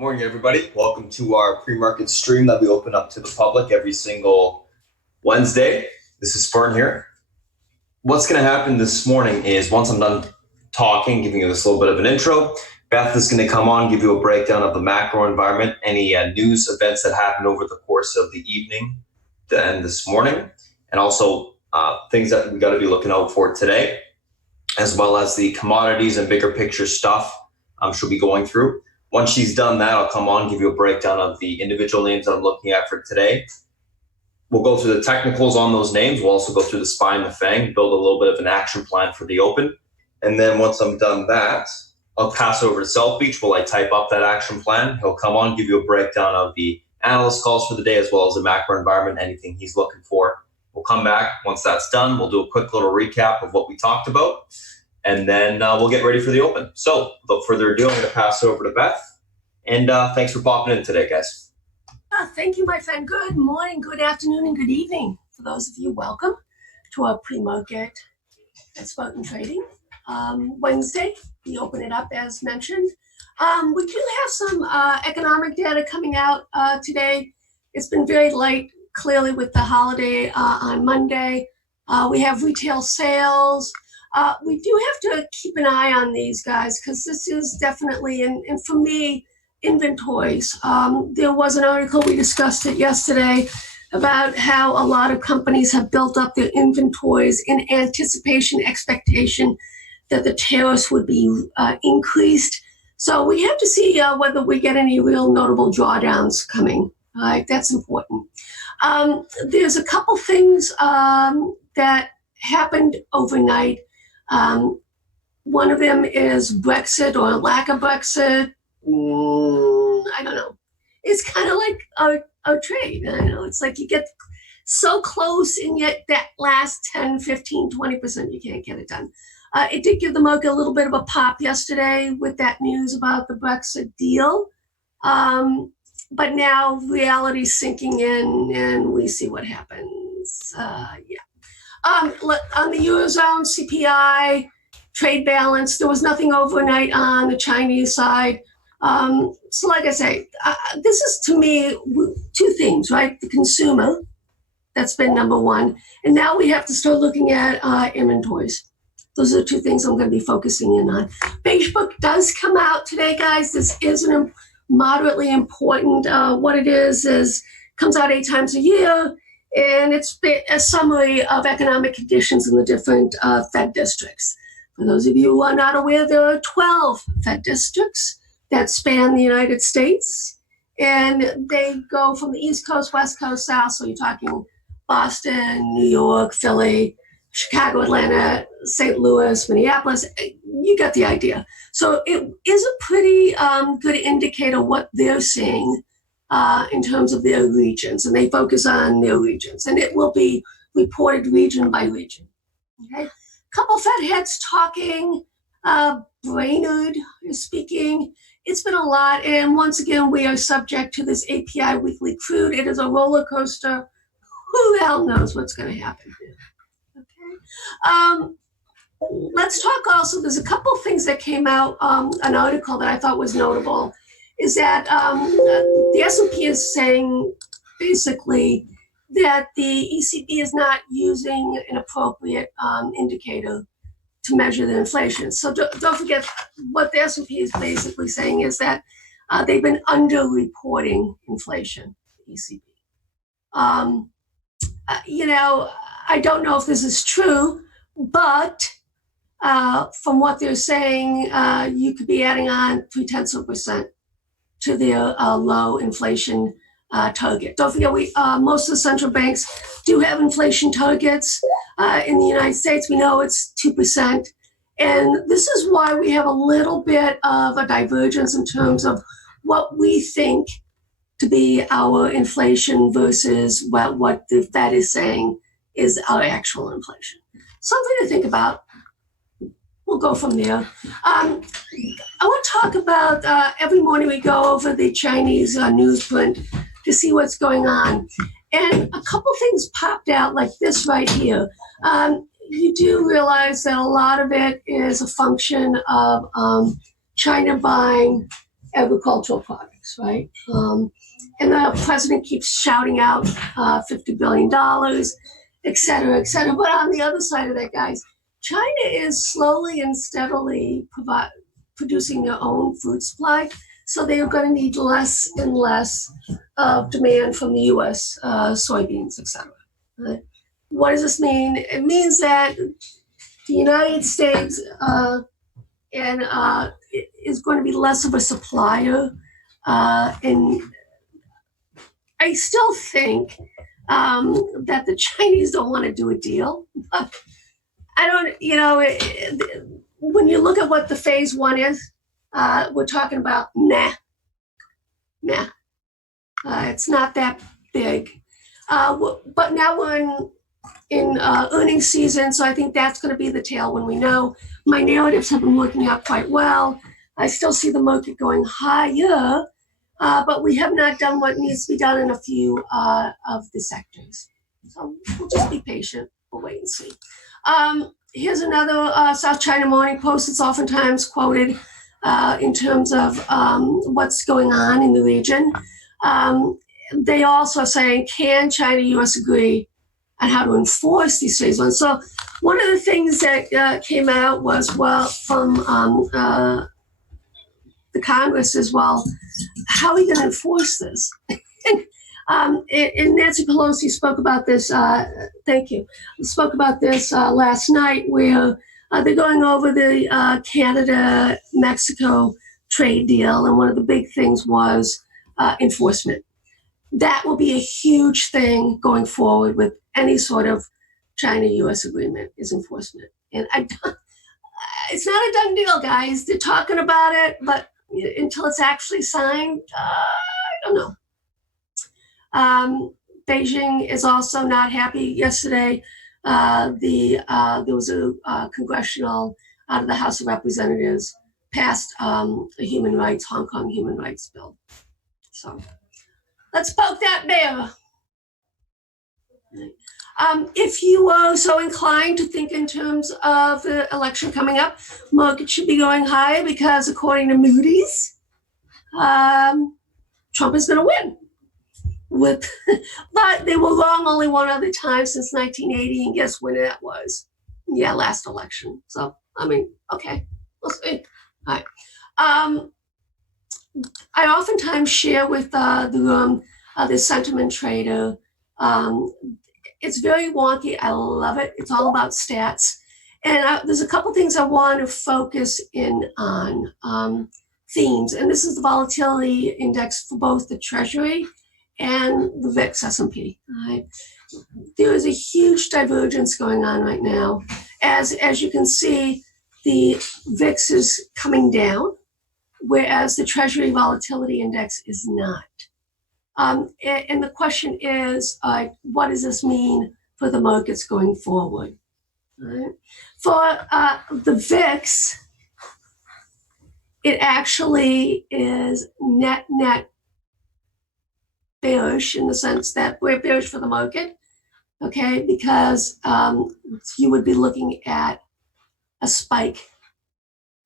Morning, everybody. Welcome to our pre-market stream that we open up to the public every single Wednesday. This is Spartan here. What's going to happen this morning is once I'm done talking, giving you this little bit of an intro, Beth is going to come on, give you a breakdown of the macro environment, any news events that happened over the course of the evening and this morning, and also things that we got to be looking out for today, as well as the commodities and bigger picture stuff she'll be going through. Once she's done that, I'll come on, give you a breakdown of the individual names that I'm looking at for today. We'll go through the technicals on those names. We'll also go through the SPY and the FANG, build a little bit of an action plan for the open. And then once I'm done that, I'll pass over to South Beach while I type up that action plan. He'll come on, give you a breakdown of the analyst calls for the day, as well as the macro environment, anything he's looking for. We'll come back. Once that's done, we'll do a quick little recap of what we talked about. And then we'll get ready for the open. So without further ado, I'm going to pass it over to Beth. And thanks for popping in today, guys. Thank you, my friend. Good morning, good afternoon, and good evening. For those of you, welcome to our pre-market at Spartan Trading. Wednesday, we open it up as mentioned. We do have some economic data coming out today. It's been very light, clearly, with the holiday on Monday. We have retail sales. We do have to keep an eye on these guys because this is definitely, and for me, inventories. There was an article, we discussed it yesterday, about how a lot of companies have built up their inventories in anticipation, expectation that the tariffs would be increased. So we have to see whether we get any real notable drawdowns coming. All right, that's important. There's a couple things that happened overnight. One of them is Brexit or lack of Brexit. I don't know. It's kind of like a trade. I know it's like you get so close and yet that last 10, 15, 20%, you can't get it done. It did give the market a little bit of a pop yesterday with that news about the Brexit deal. But now reality's sinking in and we see what happens. On the Eurozone, CPI, trade balance, there was nothing overnight on the Chinese side. So like I say, this is to me two things, right? The consumer, that's been number one. And now we have to start looking at inventories. Those are the two things I'm going to be focusing in on. Beige Book does come out today, guys. This is moderately important. What it is comes out 8 times a year. And it's a summary of economic conditions in the different Fed districts. For those of you who are not aware, there are 12 Fed districts that span the United States. And they go from the East Coast, West Coast, South. So you're talking Boston, New York, Philly, Chicago, Atlanta, St. Louis, Minneapolis. You get the idea. So it is a pretty good indicator what they're seeing in terms of their regions, and they focus on their regions, and it will be reported region by region. Okay, couple Fed heads talking. Brainerd is speaking. It's been a lot, and once again, we are subject to this API weekly crude. It is a roller coaster. Who the hell knows what's going to happen here? Okay. Let's talk also. There's a couple things that came out. An article that I thought was notable is that the S&P is saying basically that the ECB is not using an appropriate indicator to measure the inflation. So don't forget what the S&P is basically saying is that they've been under-reporting inflation, the ECB. I don't know if this is true, but from what they're saying, you could be adding on 0.3% to their low inflation target. Don't forget, most of the central banks do have inflation targets. In the United States, we know it's 2%. And this is why we have a little bit of a divergence in terms of what we think to be our inflation versus what the Fed is saying is our actual inflation. Something to think about. We'll go from there. I want to talk about, every morning we go over the Chinese newsprint to see what's going on. And a couple things popped out like this right here. You do realize that a lot of it is a function of China buying agricultural products. tax, right? And the president keeps shouting out $50 billion, et cetera, et cetera. But on the other side of that, guys, China is slowly and steadily producing their own food supply. So they are going to need less and less demand from the U.S. Soybeans, et cetera. What does this mean? It means that the United States is going to be less of a supplier. And I still think that the Chinese don't want to do a deal. But I don't, when you look at what the phase one is, we're talking about nah. It's not that big. But now we're in earnings season, so I think that's going to be the tail when we know. My narratives have been working out quite well. I still see the market going higher, but we have not done what needs to be done in a few of the sectors. So we'll just be patient. We'll wait and see. Here's another South China Morning Post that's oftentimes quoted in terms of what's going on in the region. They also are saying, can China-US agree on how to enforce these phase ones? So one of the things that came out was, well, from the Congress as well, how are you going to enforce this? And Nancy Pelosi spoke about this, spoke about this last night, where they're going over the Canada-Mexico trade deal, and one of the big things was enforcement. That will be a huge thing going forward with any sort of China-US agreement, is enforcement. And it's not a done deal, guys. They're talking about it, but until it's actually signed, I don't know. Beijing is also not happy. Yesterday, there was a congressional out of the House of Representatives passed a Hong Kong human rights bill. So let's poke that bear. If you are so inclined to think in terms of the election coming up, market should be going higher because according to Moody's, Trump is going to win. But they were wrong only one other time since 1980, and guess when that was? Yeah, last election. So, I mean, okay, we'll see. All right. I oftentimes share with the sentiment trader. It's very wonky. I love it. It's all about stats. And there's a couple things I want to focus in on, themes. And this is the volatility index for both the Treasury and the VIX S&P. Right? There is a huge divergence going on right now. As you can see, the VIX is coming down, whereas the Treasury volatility index is not. And the question is, what does this mean for the markets going forward? Right? For the VIX, it actually is net bearish in the sense that we're bearish for the market, okay? Because you would be looking at a spike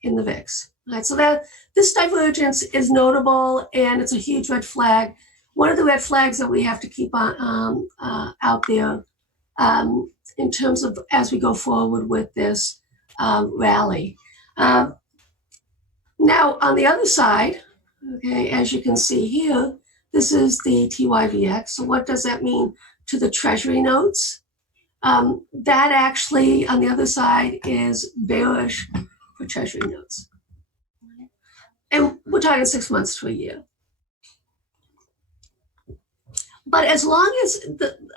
in the VIX. Right? So that this divergence is notable, and it's a huge red flag. One of the red flags that we have to keep on out there in terms of as we go forward with this rally. Now, on the other side, okay, as you can see here, this is the TYVX. So what does that mean to the Treasury notes? That actually, on the other side, is bearish for Treasury notes. And we're talking 6 months to a year. But as long as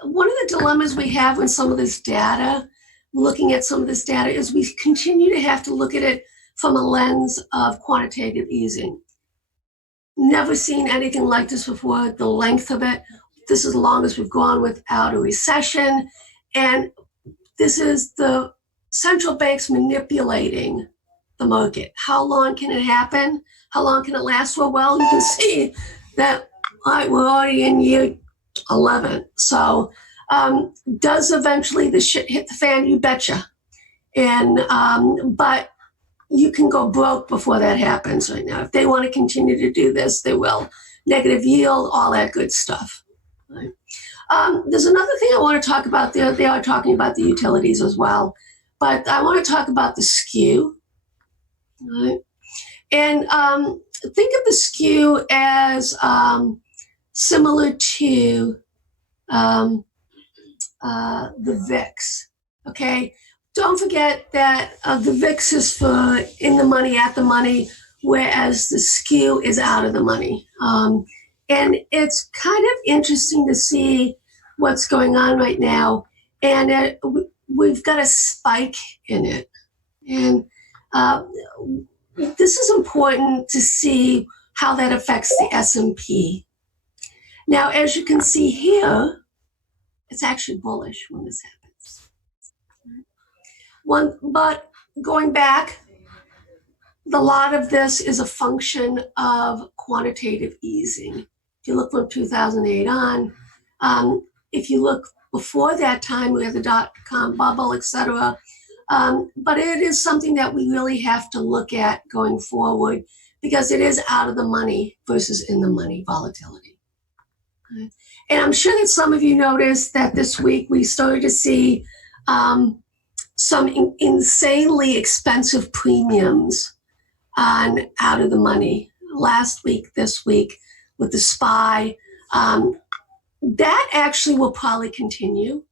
one of the dilemmas we have when some of this data, looking at some of this data, is we continue to have to look at it from a lens of quantitative easing. Never seen anything like this before, the length of it. This is the longest we've gone without a recession. And this is the central banks manipulating the market. How long can it happen? How long can it last for? Well, you can see that we're already in year 11. So does eventually the shit hit the fan? You betcha. And but you can go broke before that happens right now. If they want to continue to do this, they will. negative yield, all that good stuff. Right? There's another thing I want to talk about there. They are talking about the utilities as well, but I want to talk about the skew. Right? And think of the skew as similar to the VIX. Okay, don't forget that the VIX is for in the money, at the money, whereas the skew is out of the money. And it's kind of interesting to see what's going on right now. And we've got a spike in it. And this is important to see how that affects the S&P. Now, as you can see here, it's actually bullish when this happens. But going back, a lot of this is a function of quantitative easing. If you look from 2008 on, if you look before that time, we had the dot-com bubble, etc. But it is something that we really have to look at going forward because it is out of the money versus in the money volatility. Okay. And I'm sure that some of you noticed that this week we started to see some insanely expensive premiums on out of the money. Last week, this week, with the SPY, that actually will probably continue.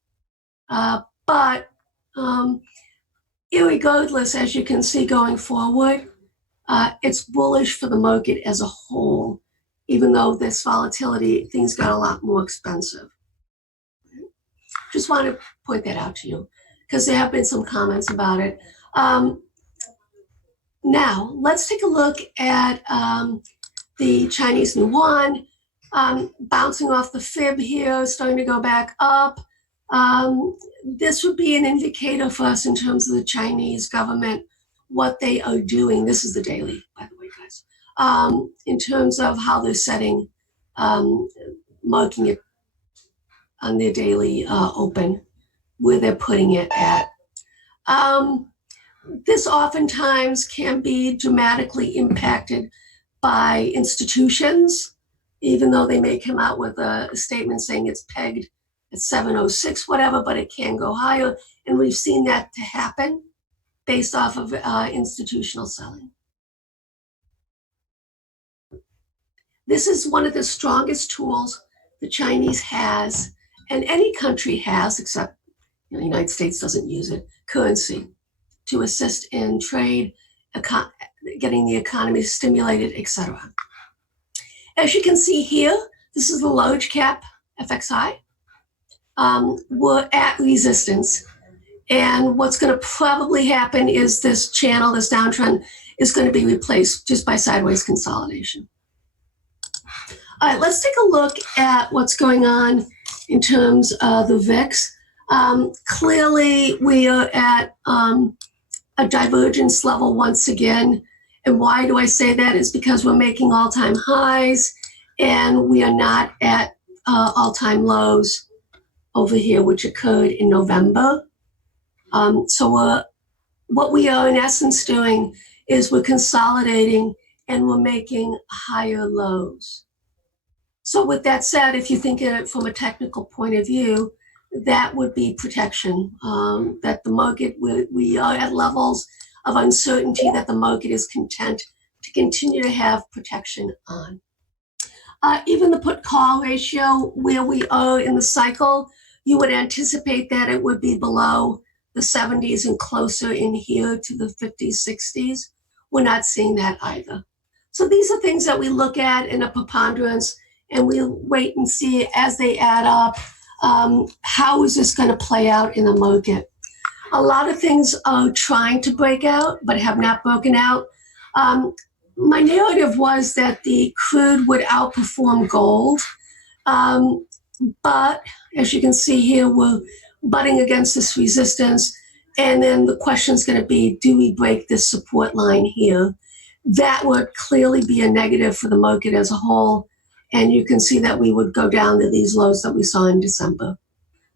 But irregardless, as you can see going forward, it's bullish for the market as a whole, even though this volatility, things got a lot more expensive. Just want to point that out to you because there have been some comments about it. Now, let's take a look at the Chinese yuan, bouncing off the fib here, starting to go back up. This would be an indicator for us in terms of the Chinese government, what they are doing. This is the daily, by the way, guys, in terms of how they're setting, marking it on their daily open, where they're putting it at. This oftentimes can be dramatically impacted by institutions, even though they may come out with a statement saying it's pegged at 706, whatever, but it can go higher. And we've seen that to happen based off of institutional selling. This is one of the strongest tools the Chinese has, and any country has, except the United States doesn't use it, currency, to assist in trade, getting the economy stimulated, etc. As you can see here, this is the large cap FXI. We're at resistance. And what's going to probably happen is this channel, this downtrend, is going to be replaced just by sideways consolidation. All right, let's take a look at what's going on in terms of the VIX. Clearly, we are at a divergence level once again. And why do I say that? Is because we're making all-time highs and we are not at all-time lows over here, which occurred in November. So what we are in essence doing is we're consolidating and we're making higher lows. So with that said, if you think of it from a technical point of view, that would be protection, that the market, we are at levels of uncertainty that the market is content to continue to have protection on. Even the put-call ratio, where we are in the cycle, you would anticipate that it would be below the 70s and closer in here to the 50s, 60s. We're not seeing that either. So these are things that we look at in a preponderance, and we'll wait and see as they add up. How is this going to play out in the market? A lot of things are trying to break out, but have not broken out. My narrative was that the crude would outperform gold. But as you can see here, we're butting against this resistance. And then the question is going to be, do we break this support line here? That would clearly be a negative for the market as a whole. And you can see that we would go down to these lows that we saw in December.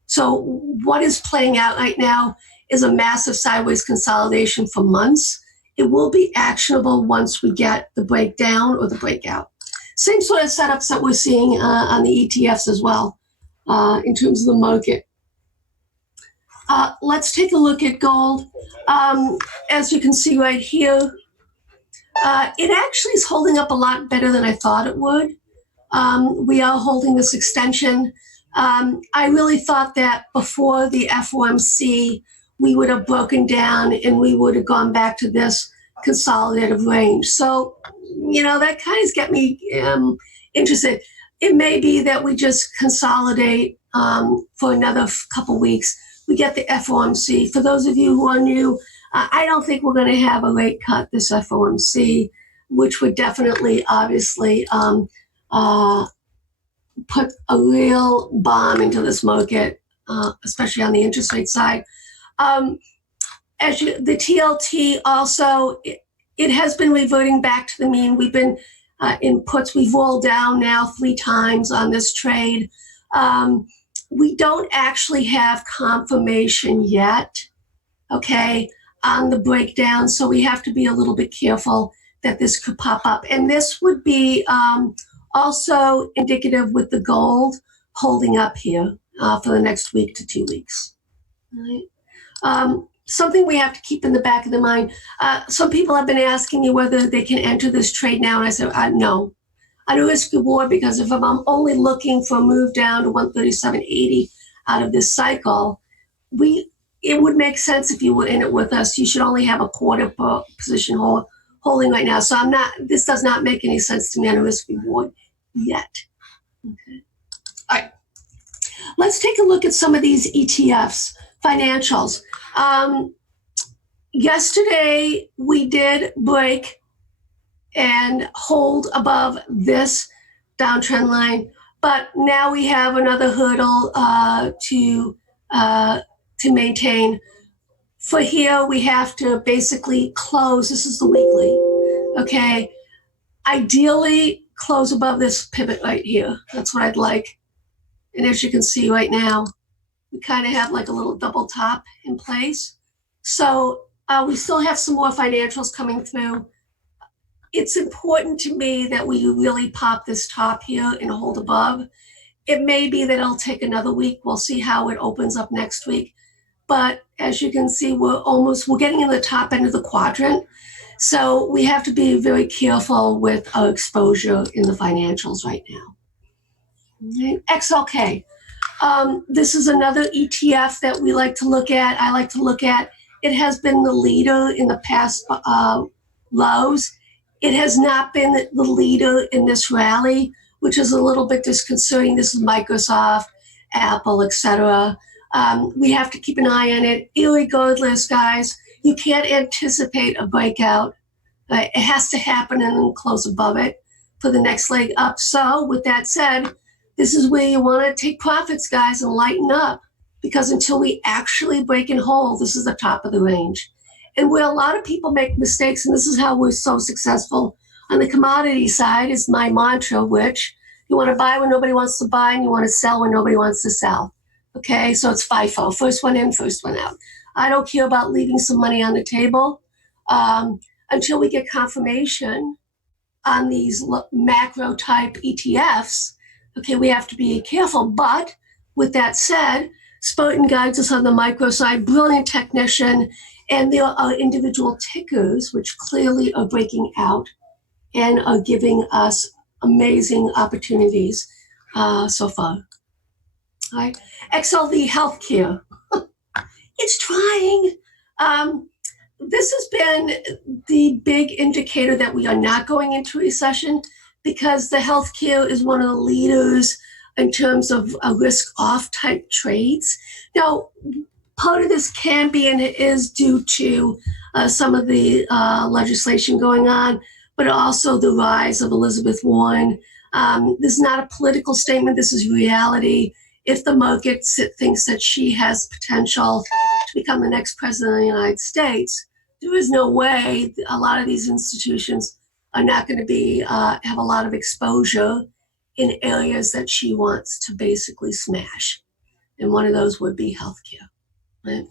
So what is playing out right now is a massive sideways consolidation for months. It will be actionable once we get the breakdown or the breakout. Same sort of setups that we're seeing on the ETFs as well in terms of the market. Let's take a look at gold. As you can see right here, it actually is holding up a lot better than I thought it would. We are holding this extension. I really thought that before the FOMC, we would have broken down and we would have gone back to this consolidative range. So, that kind of got me interested. It may be that we just consolidate for another couple weeks. We get the FOMC. For those of you who are new, I don't think we're going to have a rate cut this FOMC, which would definitely, obviously, put a real bomb into this market, especially on the interest rate side. The TLT also, it has been reverting back to the mean. We've been in puts. We've rolled down now 3 times on this trade. We don't actually have confirmation yet, okay, on the breakdown. So we have to be a little bit careful that this could pop up. And this would be also indicative with the gold holding up here for the next week to 2 weeks. All right. Something we have to keep in the back of the mind. Some people have been asking me whether they can enter this trade now, and I said, no. I do risk reward, because if I'm only looking for a move down to 137.80 out of this cycle, it would make sense if you were in it with us. You should only have a quarter position holding right now. So this does not make any sense to me on a risk reward yet. Okay. All right. Let's take a look at some of these ETFs, financials. Yesterday, we did break and hold above this downtrend line, but now we have another hurdle to maintain. For here, we have to basically close. This is the weekly, okay? Ideally, close above this pivot right here. That's what I'd like. And as you can see right now, we kind of have like a little double top in place. So we still have some more financials coming through. It's important to me that we really pop this top here and hold above. It may be that it'll take another week. We'll see how it opens up next week. But as you can see, we're getting in the top end of the quadrant. So we have to be very careful with our exposure in the financials right now. Okay. XLK. This is another ETF that we like to look at. I like to look at. It has been the leader in the past lows. It has not been the leader in this rally, which is a little bit disconcerting. This is Microsoft, Apple, etc. We have to keep an eye on it. Irregardless, guys, you can't anticipate a breakout. It has to happen and then close above it for the next leg up. So with that said, this is where you want to take profits, guys, and lighten up, because until we actually break and hold, this is the top of the range. And where a lot of people make mistakes, and this is how we're so successful on the commodity side, is my mantra, which you want to buy when nobody wants to buy, and you want to sell when nobody wants to sell. Okay, so it's FIFO, first one in, first one out. I don't care about leaving some money on the table until we get confirmation on these macro type ETFs. Okay, we have to be careful. But with that said, Spartan guides us on the micro side, brilliant technician, and there are individual tickers which clearly are breaking out and are giving us amazing opportunities so far. All right. XLV Healthcare. It's trying. This has been the big indicator that we are not going into recession, because the healthcare is one of the leaders in terms of risk-off type trades. Now, part of this can be and it is due to some of the legislation going on, but also the rise of Elizabeth Warren. This is not a political statement. This is reality. If the market thinks that she has potential to become the next president of the United States, there is no way a lot of these institutions are not going to be have a lot of exposure in areas that she wants to basically smash. And one of those would be healthcare. Right?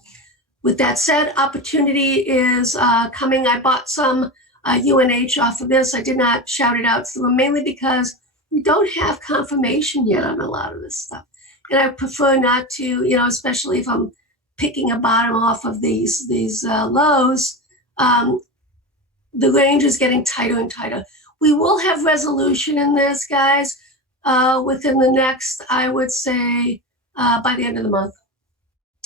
With that said, opportunity is coming. I bought some UNH off of this. I did not shout it out to them, mainly because we don't have confirmation yet on a lot of this stuff. And I prefer not to, especially if I'm picking a bottom off of these lows. The range is getting tighter and tighter. We will have resolution in this, guys, within the next, I would say, by the end of the month.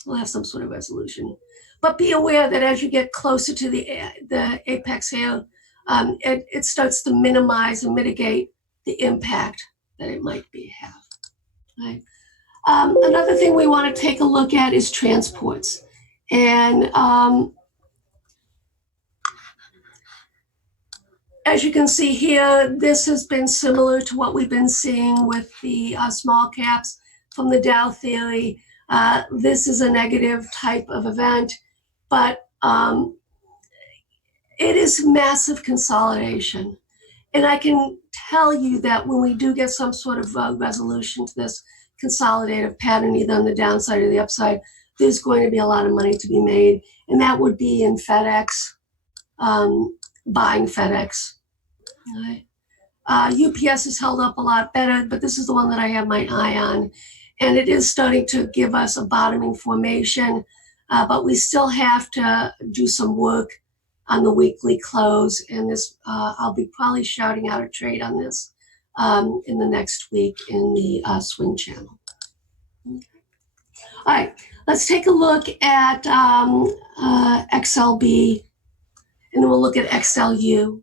We'll have some sort of resolution. But be aware that as you get closer to the apex here, it starts to minimize and mitigate the impact that it might have. Right? Another thing we want to take a look at is transports. And as you can see here, this has been similar to what we've been seeing with the small caps from the Dow theory. This is a negative type of event, but it is massive consolidation. And I can tell you that when we do get some sort of resolution to this consolidative pattern, either on the downside or the upside, there's going to be a lot of money to be made. And that would be in FedEx, buying FedEx. Right. UPS has held up a lot better, but this is the one that I have my eye on. And it is starting to give us a bottoming formation, but we still have to do some work on the weekly close. And this, I'll be probably shouting out a trade on this in the next week in the swing channel. Okay. All right, let's take a look at XLB, and then we'll look at XLU.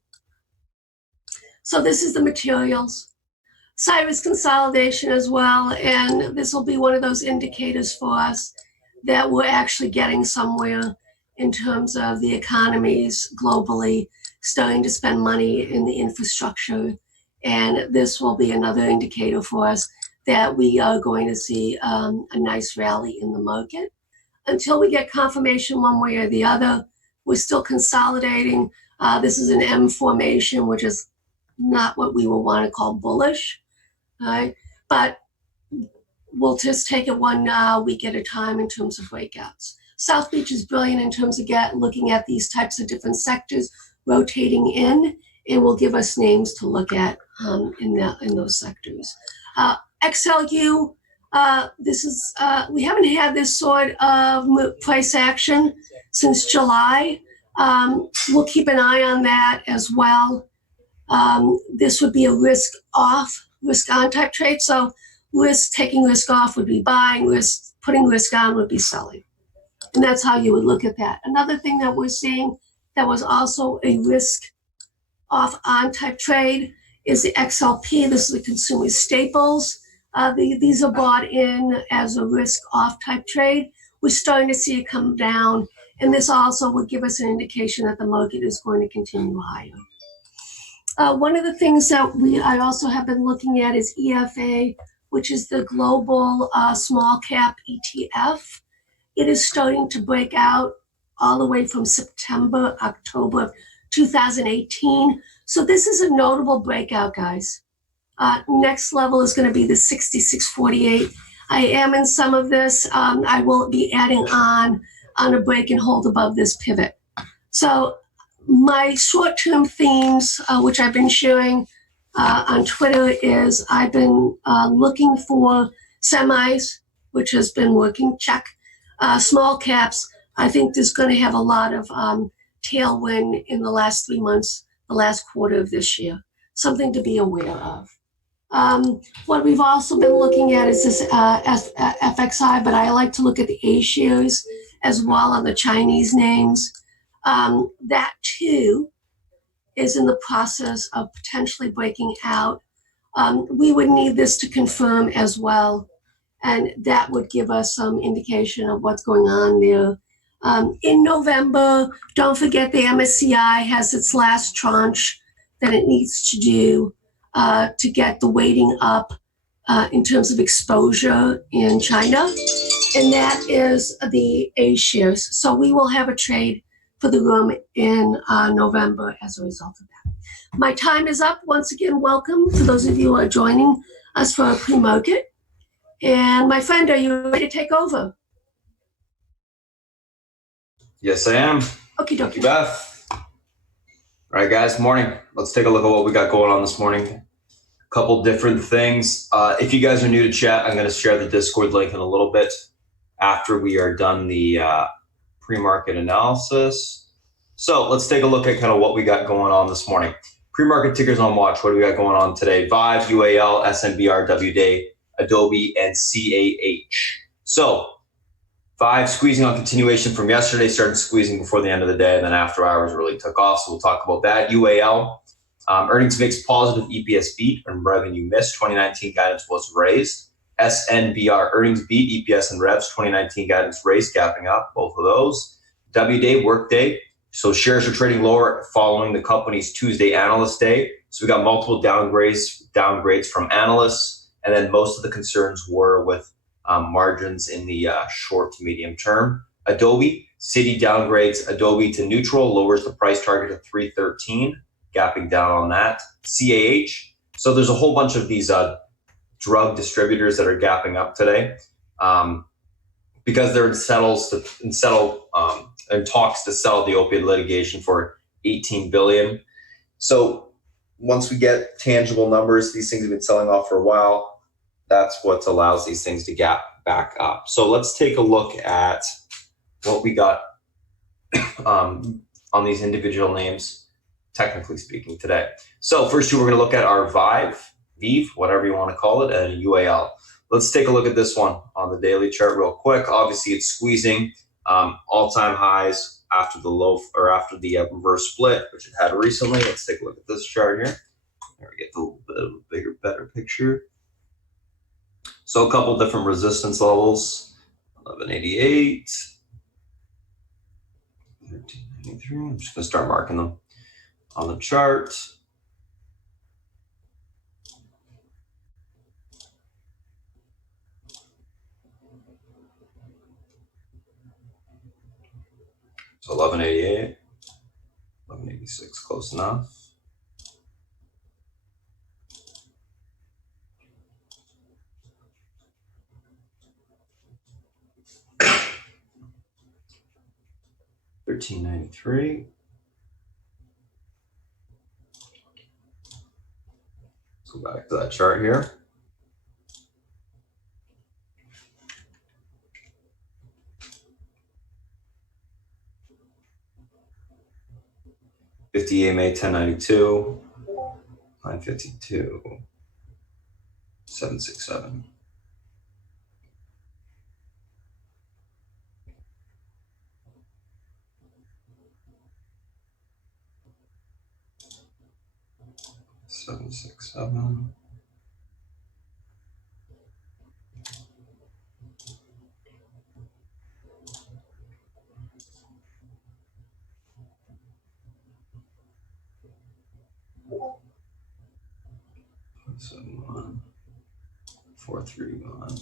So this is the materials. Cyrus consolidation as well, and this will be one of those indicators for us that we're actually getting somewhere in terms of the economies globally starting to spend money in the infrastructure. And this will be another indicator for us that we are going to see a nice rally in the market. Until we get confirmation one way or the other, we're still consolidating. This is an M formation, which is not what we would want to call bullish, right? But we'll just take it one week at a time in terms of breakouts. South Beach is brilliant in terms of looking at these types of different sectors rotating in, and will give us names to look at in those sectors. XLU, this is we haven't had this sort of price action since July. We'll keep an eye on that as well. This would be a risk on type trade. So taking risk off would be buying, putting risk on would be selling. And that's how you would look at that. Another thing that we're seeing that was also a risk off on type trade is the XLP. This is the consumer staples. These are bought in as a risk off type trade. We're starting to see it come down. And this also will give us an indication that the market is going to continue higher. One of the things that I also have been looking at is EFA, which is the global small cap ETF. It is starting to break out all the way from September, October 2018. So this is a notable breakout, guys. Next level is going to be the 6648. I am in some of this. I will be adding on a break and hold above this pivot. So my short-term themes, which I've been sharing on Twitter, is I've been looking for semis, which has been working, check. Small caps, I think there's going to have a lot of tailwind in the last 3 months, the last quarter of this year, something to be aware of. What we've also been looking at is this FXI, but I like to look at the A shares as well on the Chinese names. That too is in the process of potentially breaking out. We would need this to confirm as well, and that would give us some indication of what's going on there. In November, don't forget the MSCI has its last tranche that it needs to do to get the weighting up in terms of exposure in China, and that is the A shares. So we will have a trade for the room in November as a result of that. My time is up. Once again, welcome for those of you who are joining us for a pre-market. And my friend, are you ready to take over? Yes, I am. Okie dokie. Thank you, Beth. All right, guys, morning. Let's take a look at what we got going on this morning. A couple different things. If you guys are new to chat, I'm going to share the Discord link in a little bit after we are done the pre-market analysis. So let's take a look at kind of what we got going on this morning. Pre-market tickers on watch. What do we got going on today? Vive, UAL, SNBR, WDay, Adobe, and CAH. So Vive squeezing on continuation from yesterday, started squeezing before the end of the day, and then after hours really took off. So we'll talk about that. UAL, earnings mix positive, EPS beat, and revenue missed. 2019 guidance was raised. SNBR, earnings beat, EPS and revs. 2019 guidance raised, gapping up, both of those. WDay, workday. So shares are trading lower following the company's Tuesday analyst day. So we got multiple downgrades from analysts, and then most of the concerns were with margins in the short to medium term. Adobe, Citi downgrades Adobe to neutral, lowers the price target to 313, gapping down on that. CAH, so there's a whole bunch of these drug distributors that are gapping up today because they're in talks to settle the opiate litigation for $18 billion. So once we get tangible numbers, these things have been selling off for a while. That's what allows these things to gap back up. So let's take a look at what we got on these individual names, technically speaking, today. So first two, we're going to look at our Vive, whatever you want to call it, and UAL. Let's take a look at this one on the daily chart real quick. Obviously, it's squeezing all-time highs after the low or after the reverse split, which it had recently. Let's take a look at this chart here. There we get a little bit of a bigger, better picture. So a couple different resistance levels, 1188, 1393. I'm just going to start marking them on the chart. So 1188, 1186, close enough. $13.93. Let's go back to that chart here. EMA 1092, 952, 767. Seven, six, seven. Seven, 1, 4, 3, 1.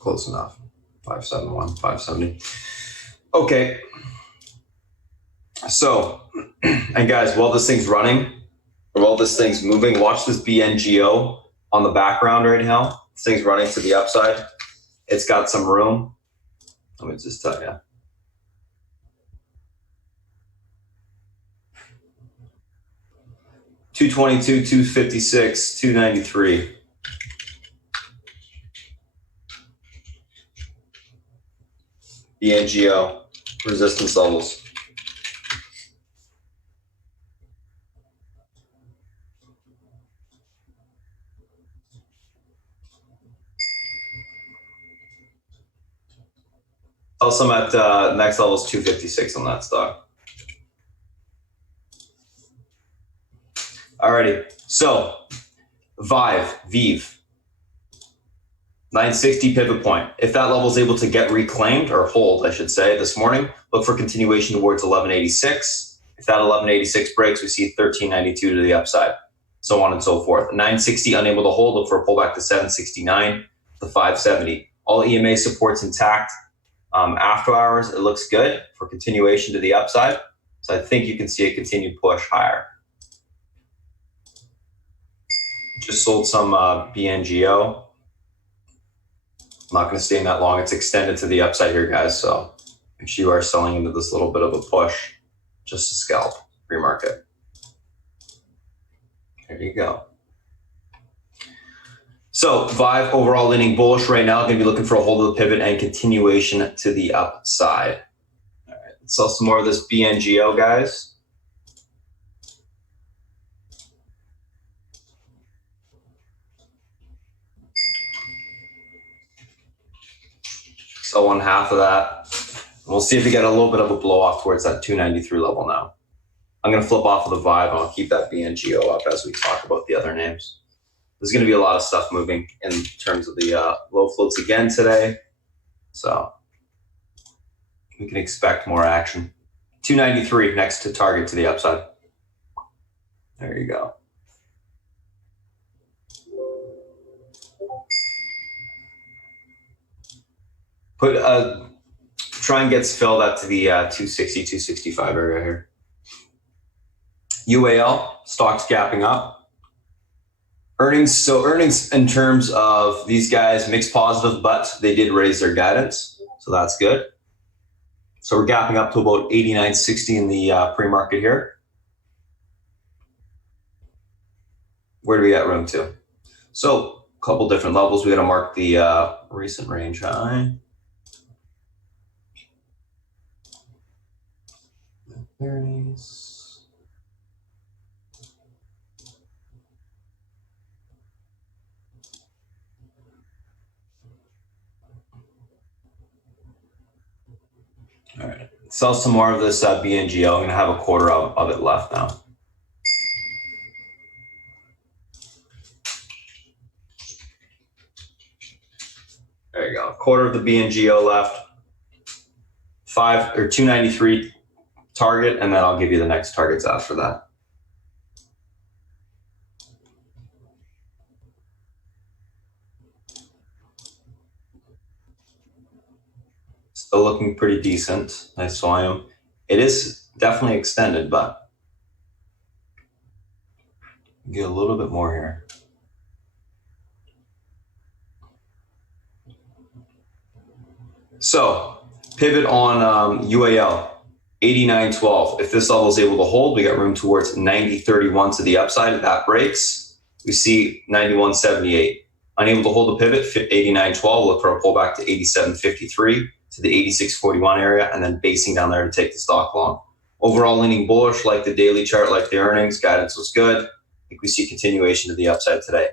Close enough. 571, 570. Okay. So, and guys, while this thing's running, or while this thing's moving, watch this BNGO on the background right now. This thing's running to the upside. It's got some room. Let me just tell you. $222, 256, 293. BNGO resistance levels. Also, I'm at next level is 256 on that stock. Alrighty, so Vive, 960 pivot point. If that level is able to get reclaimed or hold, I should say, this morning, look for continuation towards 1186. If that 1186 breaks, we see 1392 to the upside, so on and so forth. 960 unable to hold, look for a pullback to 769, the 570. All EMA supports intact. After hours, it looks good for continuation to the upside. So I think you can see a continued push higher. Just sold some BNGO. I'm not going to stay in that long. It's extended to the upside here, guys. So make sure you are selling into this little bit of a push just to scalp pre-market. There you go. So Vive overall leaning bullish right now. Going to be looking for a hold of the pivot and continuation to the upside. All right, let's sell some more of this BNGO, guys. Sell 1/2 of that. We'll see if we get a little bit of a blow off towards that 293 level now. I'm going to flip off of the Vive and I'll keep that BNGO up as we talk about the other names. There's going to be a lot of stuff moving in terms of the low floats again today. So we can expect more action. 293 next to target to the upside. There you go. Try and get filled out to the 260, 265 area here. UAL, stocks gapping up. Earnings in terms of these guys, mixed positive, but they did raise their guidance. So that's good. So we're gapping up to about 89.60 in the pre-market here. Where do we got room to? So a couple different levels. We got to mark the recent range high. Earnings. All right, sell some more of this BNGO. I'm going to have a quarter of it left now. There you go, a quarter of the BNGO left. 293 target, and then I'll give you the next targets after that. Still looking pretty decent. Nice volume. It is definitely extended, but get a little bit more here. So pivot on UAL, 89.12. If this level is able to hold, we got room towards 90.31 to the upside. If that breaks, we see 91.78. Unable to hold the pivot, 89.12. Look for a pullback to 87.53 to the 86.41 area, and then basing down there to take the stock long. Overall leaning bullish, like the daily chart, like the earnings. Guidance was good. I think we see continuation to the upside today.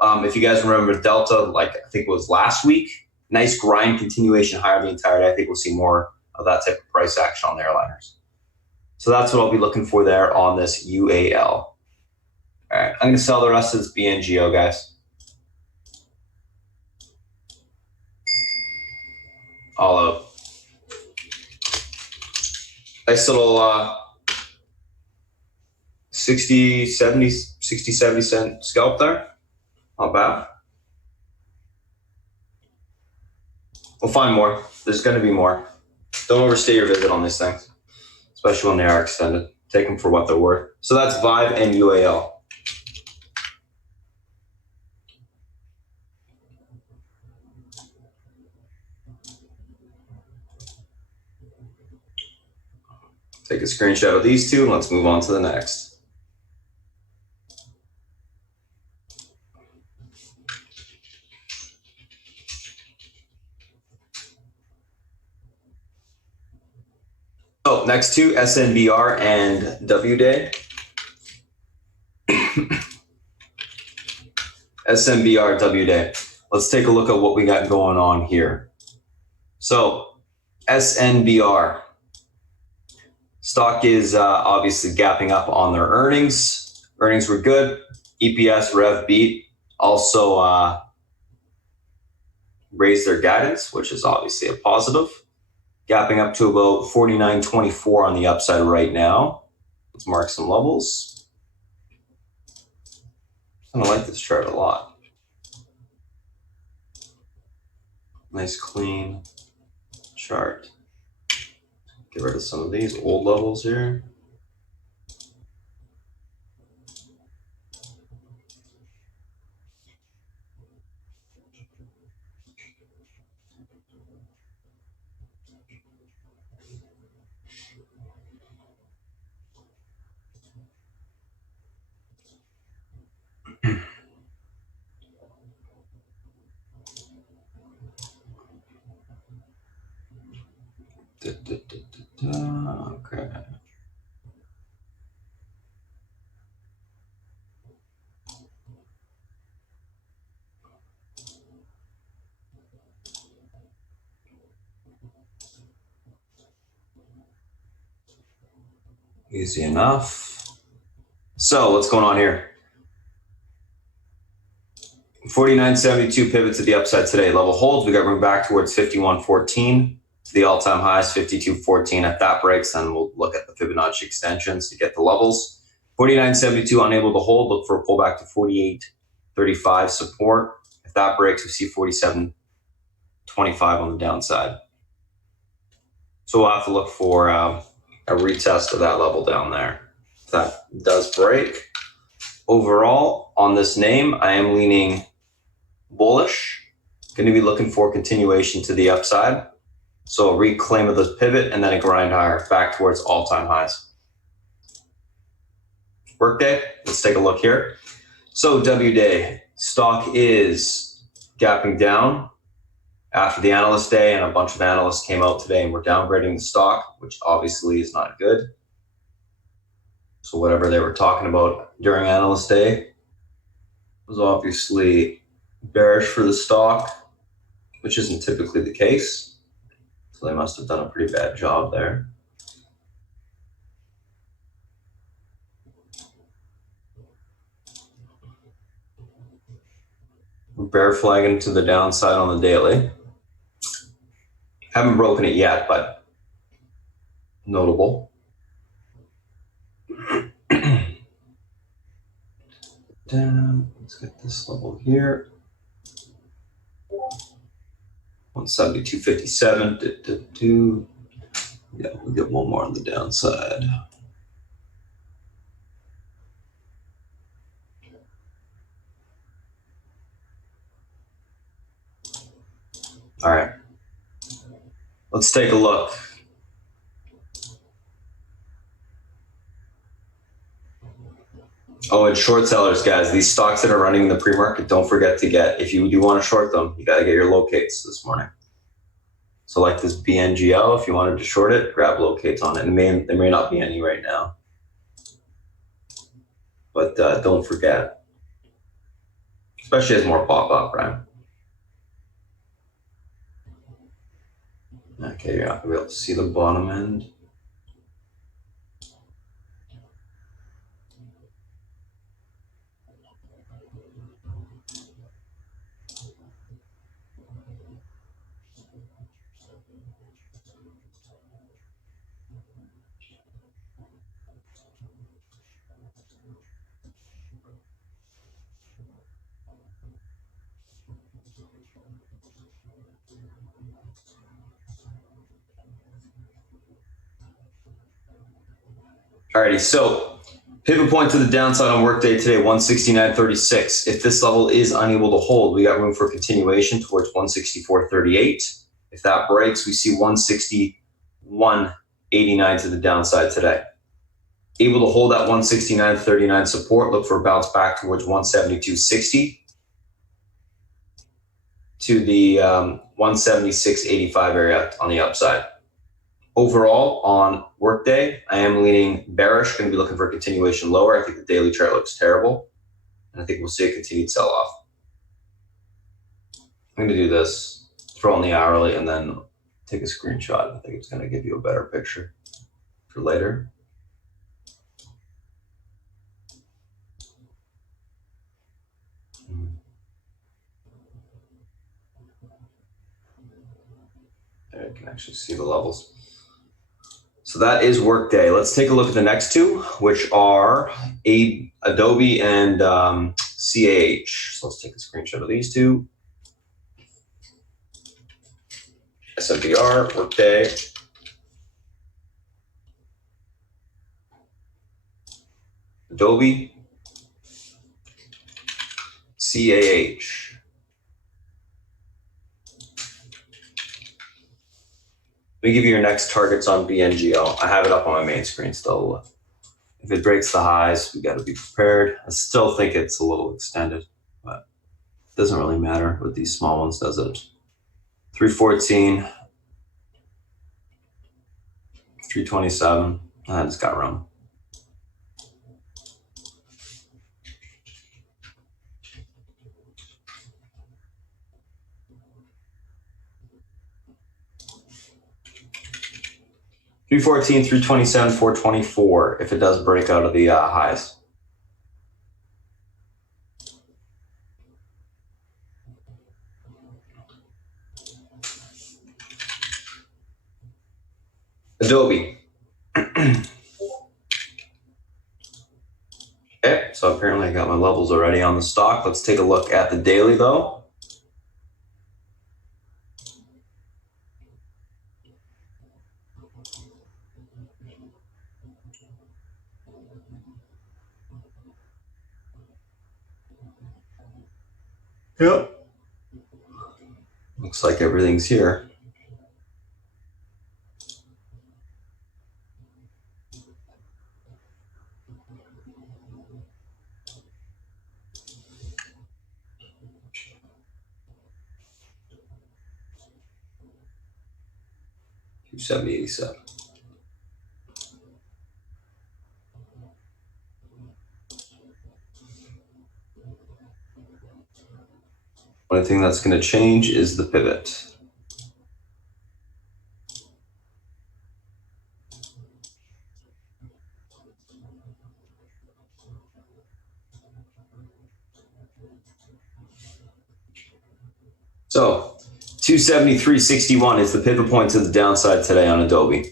If you guys remember Delta, like I think it was last week, nice grind continuation higher the entire day. I think we'll see more of that type of price action on the airliners. So that's what I'll be looking for there on this UAL. All right, I'm going to sell the rest of this BNGO, guys. All out. Nice little 60, 70 cent scalp there. Not bad. We'll find more. There's going to be more. Don't overstay your visit on these things, especially when they are extended. Take them for what they're worth. So that's Vive and UAL. Take a screenshot of these two and let's move on to the next. So next two, SNBR and W Day. SNBR, W Day. Let's take a look at what we got going on here. So SNBR. Stock is obviously gapping up on their earnings. Earnings were good. EPS, rev beat. Also raised their guidance, which is obviously a positive. Gapping up to about 49.24 on the upside right now. Let's mark some levels. I like this chart a lot. Nice clean chart. Get rid of some of these old levels here. Okay. Easy enough. So what's going on here? 49.72 pivot to the upside today. Level holds. We got room back towards 51.14. The all-time highs 52.14. If that breaks, then we'll look at the Fibonacci extensions to get the levels. 49.72 unable to hold. Look for a pullback to 48.35 support. If that breaks, we see 47.25 on the downside. So we'll have to look for a retest of that level down there. If that does break. Overall, on this name, I am leaning bullish. Going to be looking for continuation to the upside. So a reclaim of this pivot and then a grind higher back towards all-time highs. Workday, let's take a look here. So W day, stock is gapping down after the analyst day, and a bunch of analysts came out today and were downgrading the stock, which obviously is not good. So whatever they were talking about during analyst day was obviously bearish for the stock, which isn't typically the case. So they must have done a pretty bad job there. We're bear flagging to the downside on the daily. Haven't broken it yet, but notable. Down. Let's get this level here. 172.57. Yeah, we'll get one more on the downside. All right. Let's take a look. Oh, and short sellers, guys, these stocks that are running in the pre-market, don't forget to get, if you do want to short them, you got to get your locates this morning. So like this BNGL, if you wanted to short it, grab locates on it. And there may not be any right now. But don't forget, especially as more pop up, right? Okay, you're not going to be able to see the bottom end. Alrighty, so pivot point to the downside on workday today, 169.36. If this level is unable to hold, we got room for continuation towards 164.38. If that breaks, we see 161.89 to the downside today. Able to hold that 169.39 support, look for a bounce back towards 172.60 to the 176.85 area on the upside. Overall, on workday, I am leaning bearish, going to be looking for a continuation lower. I think the daily chart looks terrible, and I think we'll see a continued sell-off. I'm going to do this, throw on the hourly, and then take a screenshot. I think it's going to give you a better picture for later. There you can actually see the levels. So that is workday. Let's take a look at the next two, which are Adobe and CAH. So let's take a screenshot of these two. SMBR, workday. Adobe, CAH. Let me give you your next targets on BNGL. I have it up on my main screen still. If it breaks the highs, we got to be prepared. I still think it's a little extended, but it doesn't really matter with these small ones, does it? 314, 327. I just got run. $314, $327, $424 if it does break out of the highs. Adobe. Okay, so apparently I got my levels already on the stock. Let's take a look at the daily though. Yep. Looks like everything's here. $270.87. Only thing that's going to change is the pivot. So 273.61 is the pivot point to the downside today on Adobe.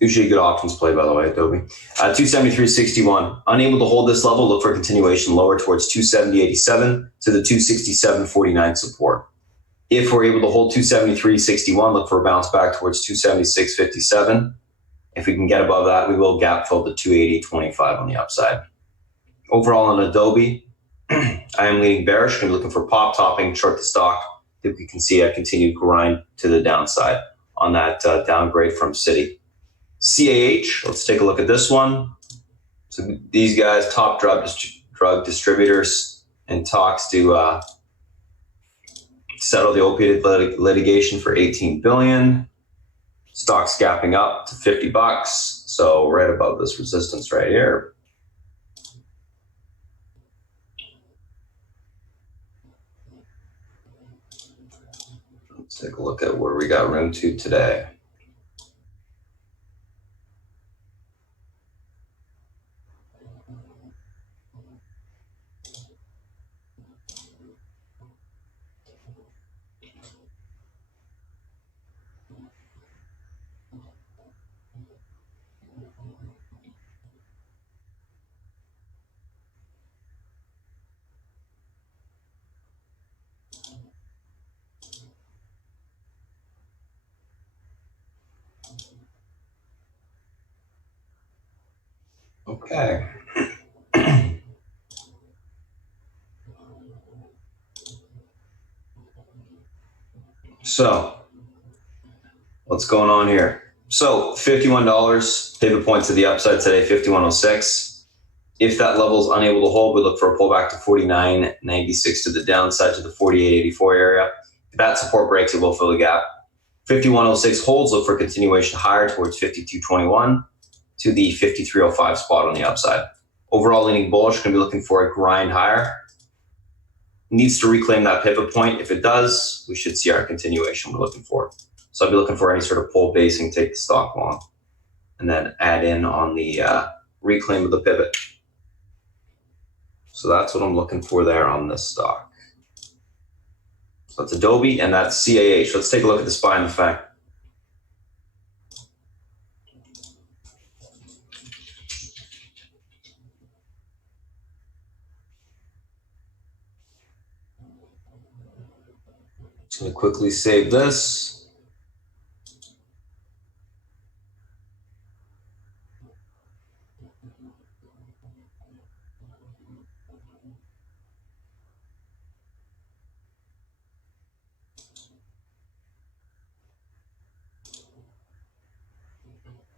Usually a good options play, by the way, Adobe. 273.61. Unable to hold this level, look for continuation lower towards 270.87 to the 267.49 support. If we're able to hold 273.61, look for a bounce back towards 276.57. If we can get above that, we will gap fill to 280.25 on the upside. Overall on Adobe, I am leaning bearish. I'm looking for pop topping, short the stock. I think we can see a continued grind to the downside on that downgrade from Citi. CAH, let's take a look at this one. So these guys, top drug distributors, in talks to settle the opiate litigation for $18 billion. Stock's gapping up to $50. So right above this resistance right here. Let's take a look at where we got room to today. Okay. So what's going on here? So $51 pivot point to the upside today, 51.06. If that level is unable to hold, we look for a pullback to 49.96 to the downside to the 48.84 area. If that support breaks, it will fill the gap. 51.06 holds, look for continuation higher towards 52.21 to the 53.05 spot on the upside. Overall leaning bullish, going to be looking for a grind higher. Needs to reclaim that pivot point. If it does, we should see our continuation we're looking for. So I'll be looking for any sort of pull basing, take the stock long, and then add in on the reclaim of the pivot. So that's what I'm looking for there on this stock. So that's Adobe and that's CAH. Let's take a look at the SPY and the FANG. Just going to quickly save this.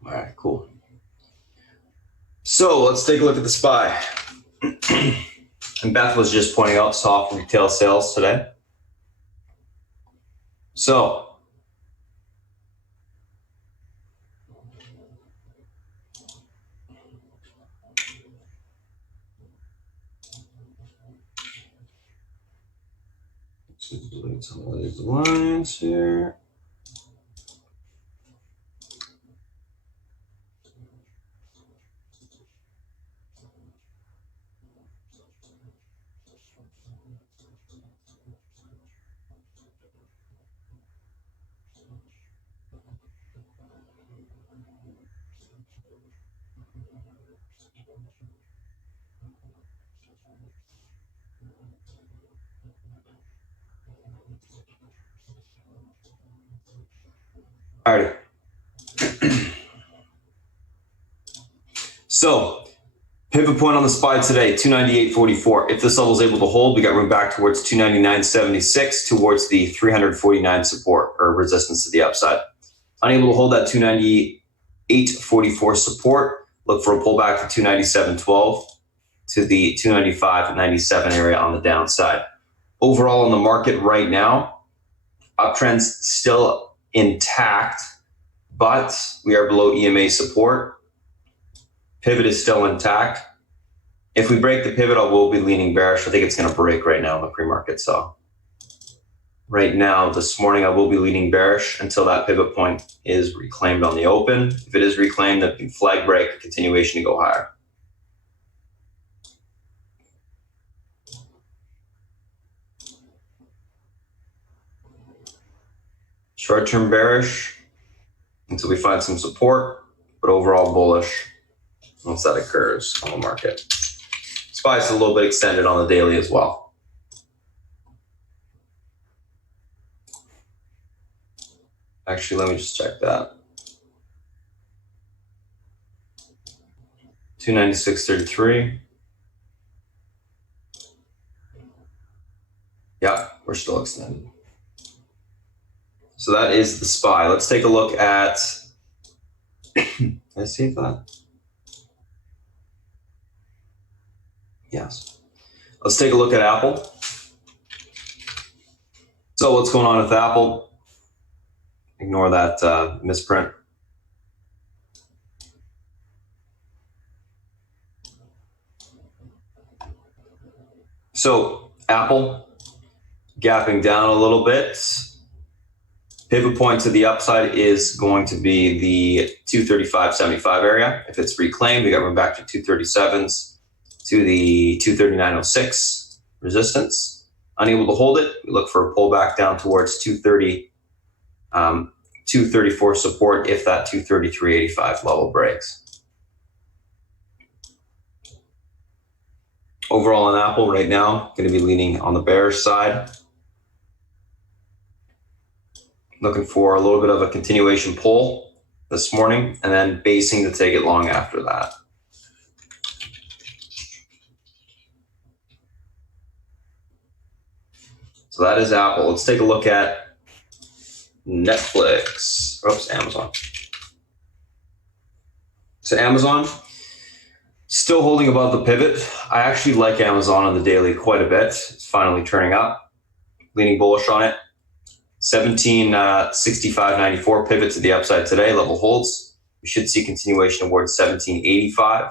All right, cool. So let's take a look at the SPY. And Beth was just pointing out soft retail sales today. So delete some of these lines here. All right. So pivot point on the SPY today, 298.44. If this level is able to hold, we got room back towards 299.76 towards the 349 support or resistance to the upside. Unable to hold that 298.44 support, look for a pullback to 297.12 to the 295.97 area on the downside. Overall in the market right now, uptrend's still intact, but we are below EMA support. Pivot is still intact. If we break the pivot, I will be leaning bearish. I think it's going to break right now in the pre-market. So right now, this morning, I will be leaning bearish until that pivot point is reclaimed on the open. If it is reclaimed, that can flag break, continuation to go higher. Short-term bearish until we find some support, but overall bullish once that occurs on the market. SPY is a little bit extended on the daily as well. Actually, let me just check that. 296.33. Yeah, we're still extended. So that is the SPY. Let's take a look at, let's see if that, yes. Let's take a look at Apple. So what's going on with Apple? Ignore that misprint. So Apple gapping down a little bit. Pivot point to the upside is going to be the 235.75 area. If it's reclaimed, we got room back to 237s to the 239.06 resistance. Unable to hold it, we look for a pullback down towards 234 support if that 233.85 level breaks. Overall on Apple right now, going to be leaning on the bearish side. Looking for a little bit of a continuation pull this morning and then basing to take it long after that. So that is Apple. Let's take a look at Netflix. Oops, Amazon. So Amazon, still holding above the pivot. I actually like Amazon on the daily quite a bit. It's finally turning up. Leaning bullish on it. 1765.94 pivot to the upside today. Level holds. We should see continuation towards 1785.